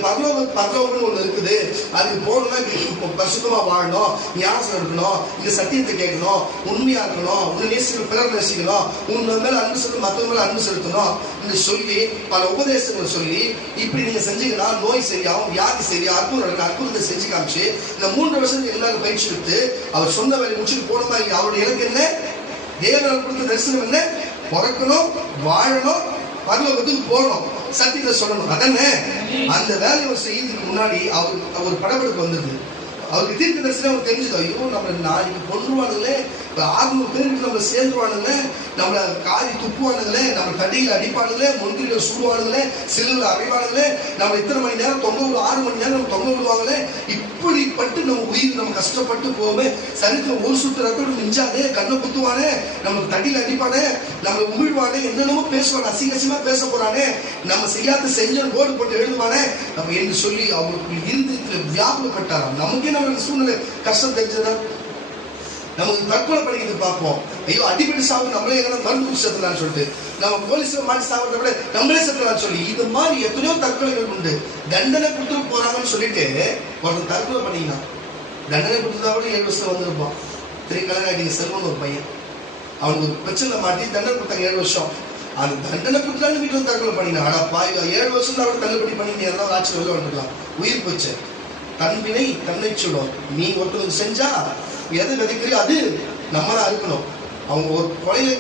பரலோகம்னு ஒண்ணு இருக்குது. அதுக்கு போகணும்னா பரிசுத்தமா வாழணும், ஞானம் இருக்கணும், இந்த சத்தியத்தை கேட்கணும், உண்மையா இருக்கணும், உன்னை நேசிக்கணும், பிறர் நேசிக்கணும், உன்னை மேல அன்பு செலுத்தணும், மற்றவங்க மேல அன்பு செலுத்தணும் என்று சொல்லி பல உபதேசங்கள் சொல்லி இப்படி நீங்க செஞ்சீங்கன்னா நோய் சரியாகும், வியாதி சரியாகும், அற்புதத்தை செஞ்சு காமிச்சு இந்த 3 வருஷத்துக்கு எல்லாரும் பயிற்சி எடுத்து அவர் சொந்த வேலை முடிச்சுட்டு போகணுமா இல்லையா? அவருடைய இலக்கு என்ன? தேவனால் கொடுத்த தரிசனம் என்ன? பிறக்கணும், வாழணும், பரலோகத்துக்கு போகணும், சத்தியத்தை சொல்லணும். அதானே அந்த வேலையை அவர் செய்யறதுக்கு முன்னாடி அவர் படபடுப்பு வந்தது. அவருக்கு தீர்க்க தரிசனம் அவர் தெரிஞ்சது. ஐயோ நம்ம நாளைக்கு கொண்டுருவானுங்களே, 600 பேருக்கு நம்ம சேர்ந்துருவானுங்களே, நம்மள காரி துப்புவானுங்களே, நம்ம தடியில் அடிப்பானுங்களே, முன்கிரியில் சுடுவானுங்களே, சிலுவில் அறைவானுங்களே, நம்ம இத்தனை மணி நேரம் தொங்க விடு, 6 மணி நேரம் நம்ம தொங்க விடுவாங்களே, இப்படிப்பட்டு நம்ம உயிர் நம்ம கஷ்டப்பட்டு போவே, சரித்திர ஒரு சுற்று ரத்தோடு மிஞ்சாதே, கண்ணை குத்துவானே, நம்ம தடியில் அடிப்பானே, நம்ம உமிழ்வானே, என்னென்னமோ பேசுவானே, அசிங்கசியமா பேச போறானே, நம்ம செய்யாத செஞ்ச போர்டு போட்டு எழுதுவானே நம்ம என்று சொல்லி அவருக்கு இருந்ததுல வியாபகப்பட்டாராம். நமக்கே நம்ம சூழ்நிலை கஷ்டம் தெரிஞ்சதா, நமக்கு தற்கொலை பண்ணிக்கிட்டு பார்ப்போம். ஐயோ அடிப்படை சாப்பிட்டு நம்மளே எங்கன்னா மருந்து குடிச்சு செத்துலான்னு சொல்லிட்டு, நம்ம போலீஸ்ல மாட்டி சாப்பிட்றத விட நம்மளே செத்துலான்னு சொல்லி, இது மாதிரி எத்தனையோ தற்கொலைகள் உண்டு. தண்டனை கொடுத்து போறாங்கன்னு சொல்லிட்டு ஒருத்தர் தற்கொலை பண்ணிக்கலாம். தண்டனை கொடுத்ததா விட 7 வருஷம் வந்திருப்பான். கல்யாணம் செல்வன் ஒரு பையன், அவனுக்கு ஒரு பிரச்சனை மாட்டி தண்டனை கொடுத்தாங்க 7 வருஷம். அந்த தண்டனை கொடுத்தாலும் வீட்டில் தற்கொலை பண்ணினா, ஆனா பாய் 7 வருஷம் தான் அவன் தள்ளுபடி பண்ணிட்டு ஆட்சி வெளில வந்துடலாம். உயிர் போச்சு. தன்வினை தன்னை சொல்லும். நீ ஒருத்தர் செஞ்சா எது விதைக்கிறியோ அது நம்ம தான் இருக்கணும். அவங்க ஒரு கொலையில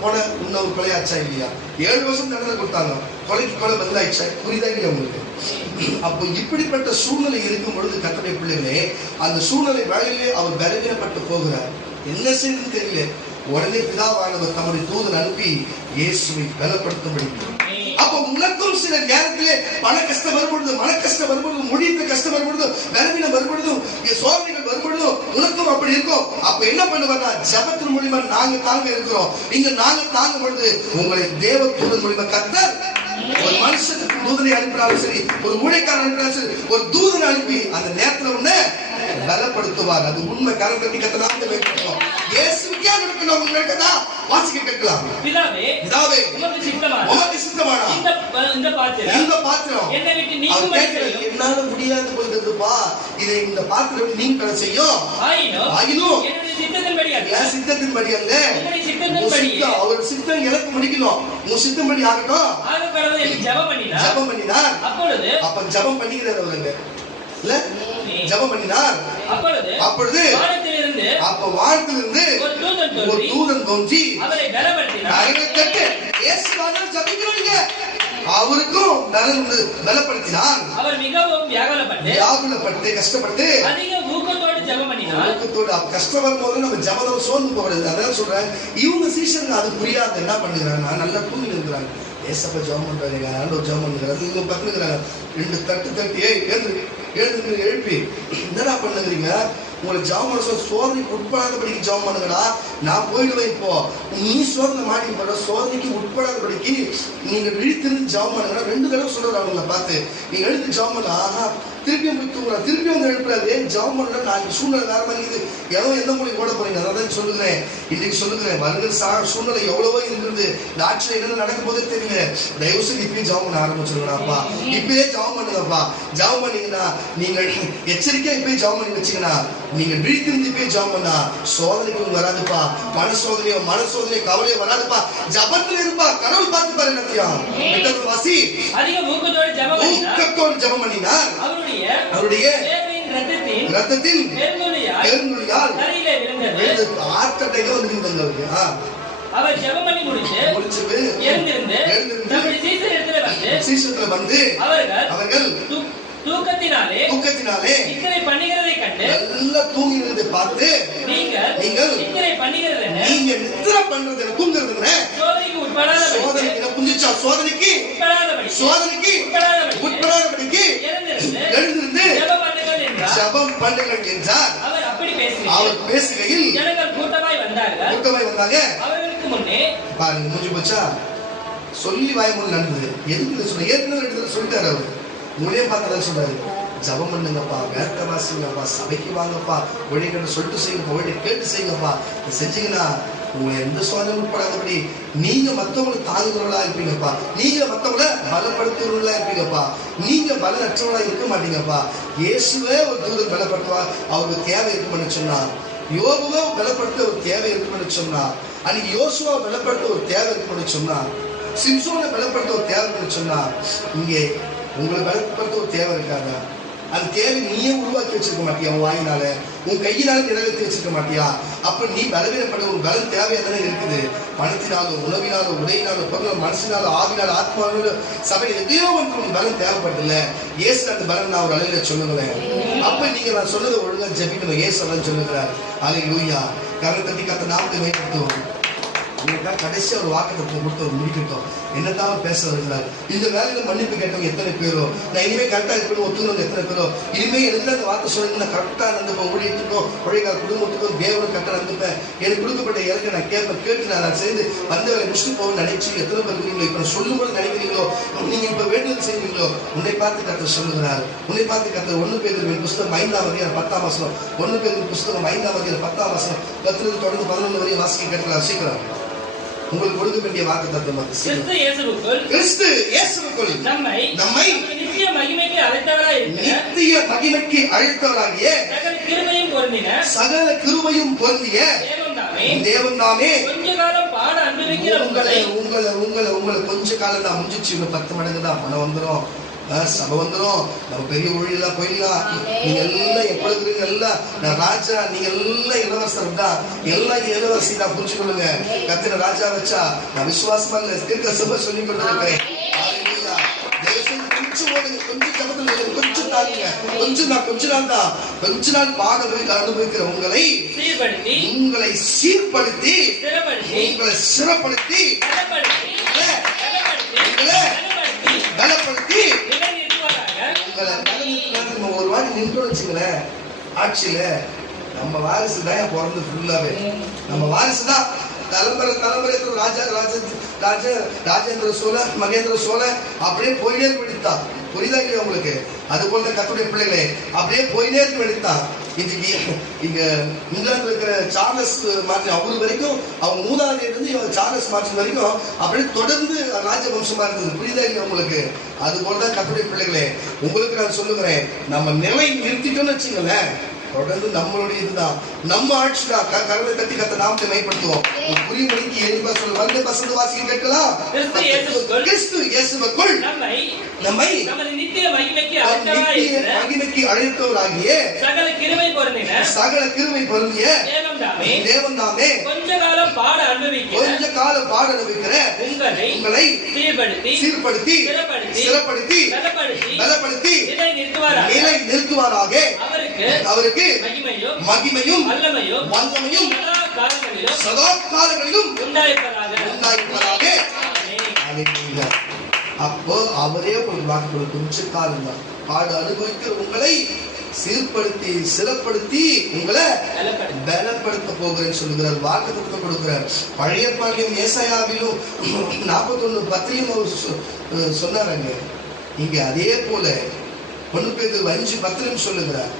போன இன்னொரு கொலையாச்சா இல்லையா? 7 வருஷம் தண்டனை கொடுத்தாங்க, கொலைக்கு கொலை பதிலாயிடுச்சா? புரியுதா இல்லையா உங்களுக்கு? அப்போ இப்படிப்பட்ட சூழ்நிலை இருக்கும் பொழுது கர்த்தருடைய பிள்ளைகளே, அந்த சூழ்நிலை வேலையிலே அவர் பலவீனப்பட்டு போகிறார். என்ன செய்யணும்னு தெரியல. உடனே பிதாவானவர் தம்முடைய தூதன் அனுப்பி இயேசுவை பலப்படுத்தும்படி. அப்போ உனக்கும் சில நேரத்திலே பண கஷ்டம் வரும்பொழுது, மன கஷ்டம் வரும்பொழுது, மொழித்த கஷ்டம் வரும்பொழுது, பலவீனம் வரும்பொழுதும், சோதனைகள் வரும்பொழுதும் உனக்கும் அப்படி இருக்கும். அப்ப என்ன பண்ணுவார்னா, ஜபத்தின் மூலியமா நாங்க தாங்க இருக்கிறோம். இங்க நாங்க தாங்க பொழுது உங்களை தேவ தூதன் மூலியமா கர்த்தர் ஒரு மனுஷனுக்கு தூதனை அனுப்பினாலும் சரி, ஒரு ஊழியக்காரன் அனுப்பினாலும் சரி, ஒரு தூதனை அனுப்பி அந்த நேரத்துல ஒண்ணு பலப்படுத்துவார். அது உண்மை. கரம் கட்டி கத்தனால வைக்கணும். இயேசுக்கே நடக்கணும். உங்களுக்கு நடக்கதா? வாசிக்க கேட்கலாம். பிதாவே, பிதாவே, உமக்கு சித்தமானா இந்த பாத்திரம் என்னை விட்டு நீங்கும்படி செய்யும். என்னால முடியாது போகுதுப்பா, இதை இந்த பாத்திரம் நீங்க செய்யும். ஆயினும் என்னுடைய சித்தத்தின்படி அல்ல, என் சித்தத்தின்படி அல்ல, உம்முடைய சித்தத்தின்படி. அவர் சித்தம் எனக்கு முடிக்கணும். உன் சித்தம்படி ஆகட்டும். ஆகக்கடவுள் என்று ஜெபம் பண்ணினார். அப்ப ஜெபம் பண்ணிக்கிறார் அவருங்க இல்ல, ஜெபம் பண்ணினார். அப்பொழுது வானத்திலிருந்து ஒரு தூதன் தோன்றி அவரை பலப்படுத்தினார். அவருக்கும் பலப்படுத்தினார். அவர் மிகவும் வியாகுலப்பட்டு கஷ்டப்பட்டு அதிக ஊக்கத்தோடு ஜெபம் பண்ணினார். கஷ்டம் வரும்போது நம்ம ஜெபம் சோர்ந்து போகிறது. அதான் சொல்றேன், இவங்க சீசனுக்கு அது புரியாது. என்ன பண்ணுகிறாங்க, நல்லா தூங்கி இருக்கிறாங்க. ஏசப்ப ஜெபம் பண்றாங்க, ஆண்டவர் ஜெபம் பண்ணுறாங்க. இவங்க பத்துக்கிறாங்க, 2 தட்டு தட்டி எழுப்பி என்னடா பண்ணுகிறீங்க, உங்களை ஜெபம் பண்ண சோதனைக்கு உட்படாதபடிக்கு ஜெபம் பண்ணுங்கடா, நான் போயிடுவேன். இப்போ நீ சோதனை மாட்டி போட, சோதனைக்கு உட்படாதபடிக்கு நீங்க விழித்திருந்து ஜெபம் பண்ணுங்க. 2 தடவை சொல்றாரு அவங்கள பார்த்து, நீங்க எழுத்து ஜெபம் பண்ண. ஆஹா, திருப்பியும் போய் தூங்குறா, திருப்பியும் வந்து எழுப்புறாரு. ஜெபம் பண்ண நான் சூழ்நிலை வேற மாதிரி இருக்குது, ஏதோ எந்த மொழி ஓட போறீங்க. அதான் சொல்லுகிறேன், இன்னைக்கு சொல்லுகிறேன், வருகிற சூழ்நிலை எவ்வளவோ இருக்குது. இந்த ஆட்சியில் என்னென்ன நடக்க போதே தெரியல. தயவு செய்து இப்பயே ஜெபம் பண்ண ஆரம்பிச்சிருங்கப்பா. இப்பயே ஜெபம் பண்ணுங்கப்பா. ஜெபம் பண்ணீங்கன்னா நீங்கள் எச்சரிக்கையா இப்பயே ஜெபம் பண்ணி வச்சீங்கன்னா, நீங்க விழித்திருந்து இப்பயே ஜெபம் பண்ணா சோதனைக்கு வராதுப்பா. மன சோதனையோ கவலையோ வராதுப்பா. ஜபத்துல இருப்பா, கடவுள் பார்த்து பாரு. என்னத்தையும் வாசி. அதிக ஊக்கத்தோடு ஜெபம் பண்ணினார். அவருடைய ரத்தத்தின் பெருந்துளியால் ஹார்ட் அட்டாக் வந்துருந்தாங்க. அவர் ஜெபம் பண்ணி முடிச்சு எழுந்திருந்து தம்முடைய சீஷரிடத்திலே வந்து அவர்கள் தூக்கத்தினாலே இத்தனை பண்ணுகிறதை கண்டு எல்லாம் தூங்கினதை பார்த்து நீங்கள் இத்தனை பண்ணுகிறது என்ன, நீங்க நித்திரை பண்றது என்ன, தூங்குறது என்ன, சோதனைக்கு உட்படாதபடி, சோதனைக்கு புரிஞ்சுச்சா, சோதனைக்கு உட்படாதபடிக்கு எழுந்திருந்து ஜெபம் பண்ணுங்கள் என்றார். அவர் பேசுகையில் ஜனங்கள் கூட்டமாய் வந்தாங்க. அவர்களுக்கு முன்னே பாருங்க, முடிஞ்சு போச்சா, சொல்லி வாய்மொழி நடந்தது. எதுக்கு இதை சொல்ல, ஏற்கனவே சொல்லிட்டாரு. அவர் உங்களையே பார்த்து சொல்றாரு, ஜபம் பண்ணுங்கப்பா, வேர்க்க வாசிங்கப்பா, சபைக்கு வாங்கப்பா, ஒழிகன்னு சொல்லிட்டு செய்யுங்கப்பா, ஒழி கேட்டு செய்யுங்கப்பா. செஞ்சீங்கன்னா உங்களை எந்த சோதனை உட்படாதபடி நீங்க மற்றவங்களை தாங்குகிறவர்களா இருப்பீங்கப்பா, நீங்க மற்றவங்களை பலப்படுத்துகிறவர்களா இருப்பீங்கப்பா, நீங்க பலனற்றவர்களா இருக்க மாட்டீங்கப்பா. இயேசுவே ஒரு தூதன் பலப்படுத்துவார், அவருக்கு தேவை இருக்கும்னு சொன்னார். யோபுவை பலப்படுத்த ஒரு தேவை இருக்கும்னு சொன்னார். அன்னைக்கு யோசுவா பலப்படுத்த ஒரு தேவை இருக்கும்னு சொன்னார். சிம்சோனை பலப்படுத்த ஒரு தேவை இருக்குன்னு சொன்னார். இங்கே உங்களை பலப்படுத்த ஒரு தேவை இருக்காங்க. அந்த தேவை நீயே உருவாக்கி வச்சிருக்க மாட்டியா, உன் வாயினால உன் கையினால நிறைவேற்றி வச்சிருக்க மாட்டியா? அப்ப நீ பலவீனப்பட ஒரு பலம் தேவையா தானே இருக்குது. பணத்தினாலும் உணவினாலும் உடையினாலும் பொருள் மனசினாலும் ஆவினாலும் ஆத்மாவினாலும் சபை எதையோ ஒன்று பலம் தேவைப்படல. ஏசு அந்த பலம் நான் ஒரு அலையில சொல்லுங்களேன். அப்ப நீங்க நான் சொன்னதை ஒழுங்கா ஜெபிக்கணும். ஏசு சொல்லுகிறார். அல்லேலூயா. கரத்தை தட்டி கத்த நாமத்தை மேம்படுத்துவோம். உங்களுக்காக கடைசியா ஒரு வாக்குத்தத்தை கொடுத்து ஒரு முடிக்கட்டும். என்னத்தான் பேச வருகிறார். இந்த வேலையில மன்னிப்பு கேட்டவங்க எத்தனை பேரோ, நான் இனிமே கரெக்டா இருக்கணும் ஒத்துக்கிறவங்க எத்தனை பேரோ, இனிமே எனக்கு அந்த வார்த்தை சொல்லுங்க, நான் கரெக்டா நடந்துப்பேன், ஊழியத்துக்கும் உழைக்காத குடும்பத்துக்கும் தேவனும் கரெக்டா நடந்துப்பேன், எனக்கு கொடுக்கப்பட்ட இலக்கை நான் கேட்பேன், கேட்டு நான் சேர்ந்து வந்த வேலை முடிச்சுட்டு போகணும்னு நினைச்சு எத்தனை பேர் இருக்கிறீங்களோ, இப்ப நான் சொல்லும் போது நினைக்கிறீங்களோ, நீங்க இப்ப வேண்டுதல் செய்வீங்களோ, உன்னை பார்த்து கர்த்தர் சொல்லுகிறார். உன்னை பார்த்து கர்த்தர் 1 பேதுருவின் புஸ்தகம் 5ஆம் அதிகாரம் 10ஆம் வசனம், 1 பேதுரு புஸ்தகம் 5ஆம் அதிகாரம் 10ஆம் வசனம், 10 தொடர்ந்து 11 வரையும் வாசிக்க கேட்கலாம். சீக்கிரம் உங்களுக்கு கொடுக்க வேண்டிய வாக்குத்தத்தம் கிறிஸ்து இயேசுவுக்குள் நம்மை நித்திய மகிமைக்கு அழைத்தவராகிய சகல கிருபையும் பொருந்திய தேவன் தாமே கொஞ்ச காலம் பாட அனுபவிக்கிற உங்களை கொஞ்ச காலம் தான் முடிஞ்சிச்சு. இன்னும் 10 மடங்கு தான் பணம் வந்துடும், சபை வந்துடும், நம்ம பெரிய ஊழியெல்லாம் போயிடலாம். நீங்க எல்லாம் எப்பொழுது இருக்கிறீங்க, எல்லாம் நான் ராஜா, நீங்க எல்லாம் இளவரசர் தான், எல்லாம் இளவரசி தான், புரிஞ்சுக்கொள்ளுங்க. கத்திர ராஜா வச்சா நான் விசுவாசமா இருக்க சபை சொல்லி கொண்டிருக்கேன். கொஞ்ச நாள் பாட அனுபவிக்கிற உங்களை சீர்படுத்தி உங்களை சிறப்படுத்தி பலப்படுத்தி ஒரு வாட்டி நின்று வச்சுங்களேன். ஆட்சியில நம்ம வாரிசு தான் பிறந்து ஃபுல்லாவே நம்ம வாரிசு தான். தலைமுறை ராஜேந்திர சோழ, மகேந்திர சோழ அப்படியே போயிட்டே வெடித்தான். புரியுதா இல்லையா உங்களுக்கு? அது போல கர்த்தருடைய பிள்ளைகளே அப்படியே போயிட்டே வெடித்தான். இன்னைக்கு இங்க இங்கிலாந்துல இருக்கிற சார்லஸ் மார்டின் அவரு வரைக்கும், அவங்க மூதாதையில இருந்து இவங்க சார்லஸ் மார்டின் வரைக்கும் அப்படியே தொடர்ந்து ராஜவம்சமா இருந்தது. புரியுதா இல்லையா உங்களுக்கு? அது போலதான் கர்த்தருடைய பிள்ளைகளே உங்களுக்கு நான் சொல்லுகிறேன், நம்ம நிலை நிறுத்திட்டோம்னு வச்சுங்களேன், தொடர்ந்து நம்மளுடைய இதுதான், நம்ம ஆட்சி தான். கரவை தட்டி கத்த நாமத்தை மேம்படுத்துவோம். புரிய மணிக்கு எளிப்பா சொல்ல வந்து பசந்த வாசிக்க கேட்கலாம். கிறிஸ்து இயேசுவுக்குள் நம்மை நித்திய மகிமைக்கு அழைத்தவராகிய சகல கிருபை பொருந்திய தேவன் தாமே கொஞ்ச காலம் பாட அனுபவிக்கிற உங்களை சீர்படுத்தி சிறப்படுத்தி பலப்படுத்தி நிலை நிறுத்துவாராக. அவருக்கு மகிமையும் வல்லமையும் சதா காலங்களிலும் உண்டாயிருப்பதாக. அப்போ அவரே ஒரு வாக்கு கொஞ்ச காலம் தான் பாட அனுபவிக்கிற உங்களை சீர்படுத்தி சிறப்படுத்தி உங்களை பலப்படுத்த போகிறேன்னு சொல்லுகிறார். வாக்குத்தத்தத்தை கொடுக்கிறார். பழைய பாண்டியம் ஏசாயாவிலும் 41:10 அவர் சொன்னாருங்க. இங்க அதே போல 1 பேதுரு 5:10 சொல்லுகிறார்.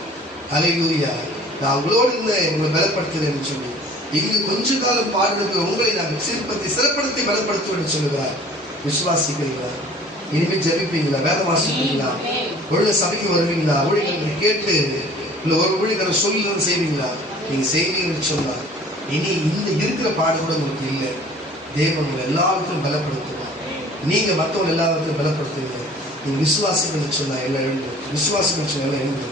அல்லேலூயா, நான் உங்களோடு உங்களை பலப்படுத்துகிறேன் சொல்லி இங்கு கொஞ்ச காலம் பாடுகிற உங்களை நான் சீர்படுத்தி சிறப்படுத்தி பலப்படுத்துவேன் சொல்லுகிறார். விசுவாசிக்கிறீங்களா? இனிமேல் ஜெபிப்பீங்களா? வேத வாசிப்பீங்களா? ஒழுங்கு சபைக்கு வருவீங்களா? ஊழியர்களை கேட்டு இல்லை ஒரு ஊழியர்களை சொல்லி செய்வீங்களா? நீங்க செய்வீங்கன்னு சொன்னா இனி இந்த இருக்கிற பாடு கூட உங்களுக்கு இல்லை. தேவன் உங்களை எல்லாருக்கும் பலப்படுத்துவார். நீங்க மற்றவங்க எல்லாருக்கும் பலப்படுத்துவீங்க. நீங்க விசுவாசிக்கணும்னு சொன்னா எல்லாம் எழுந்து, விசுவாசிக்கணும்னு சொன்னா எல்லாம் எழுந்து.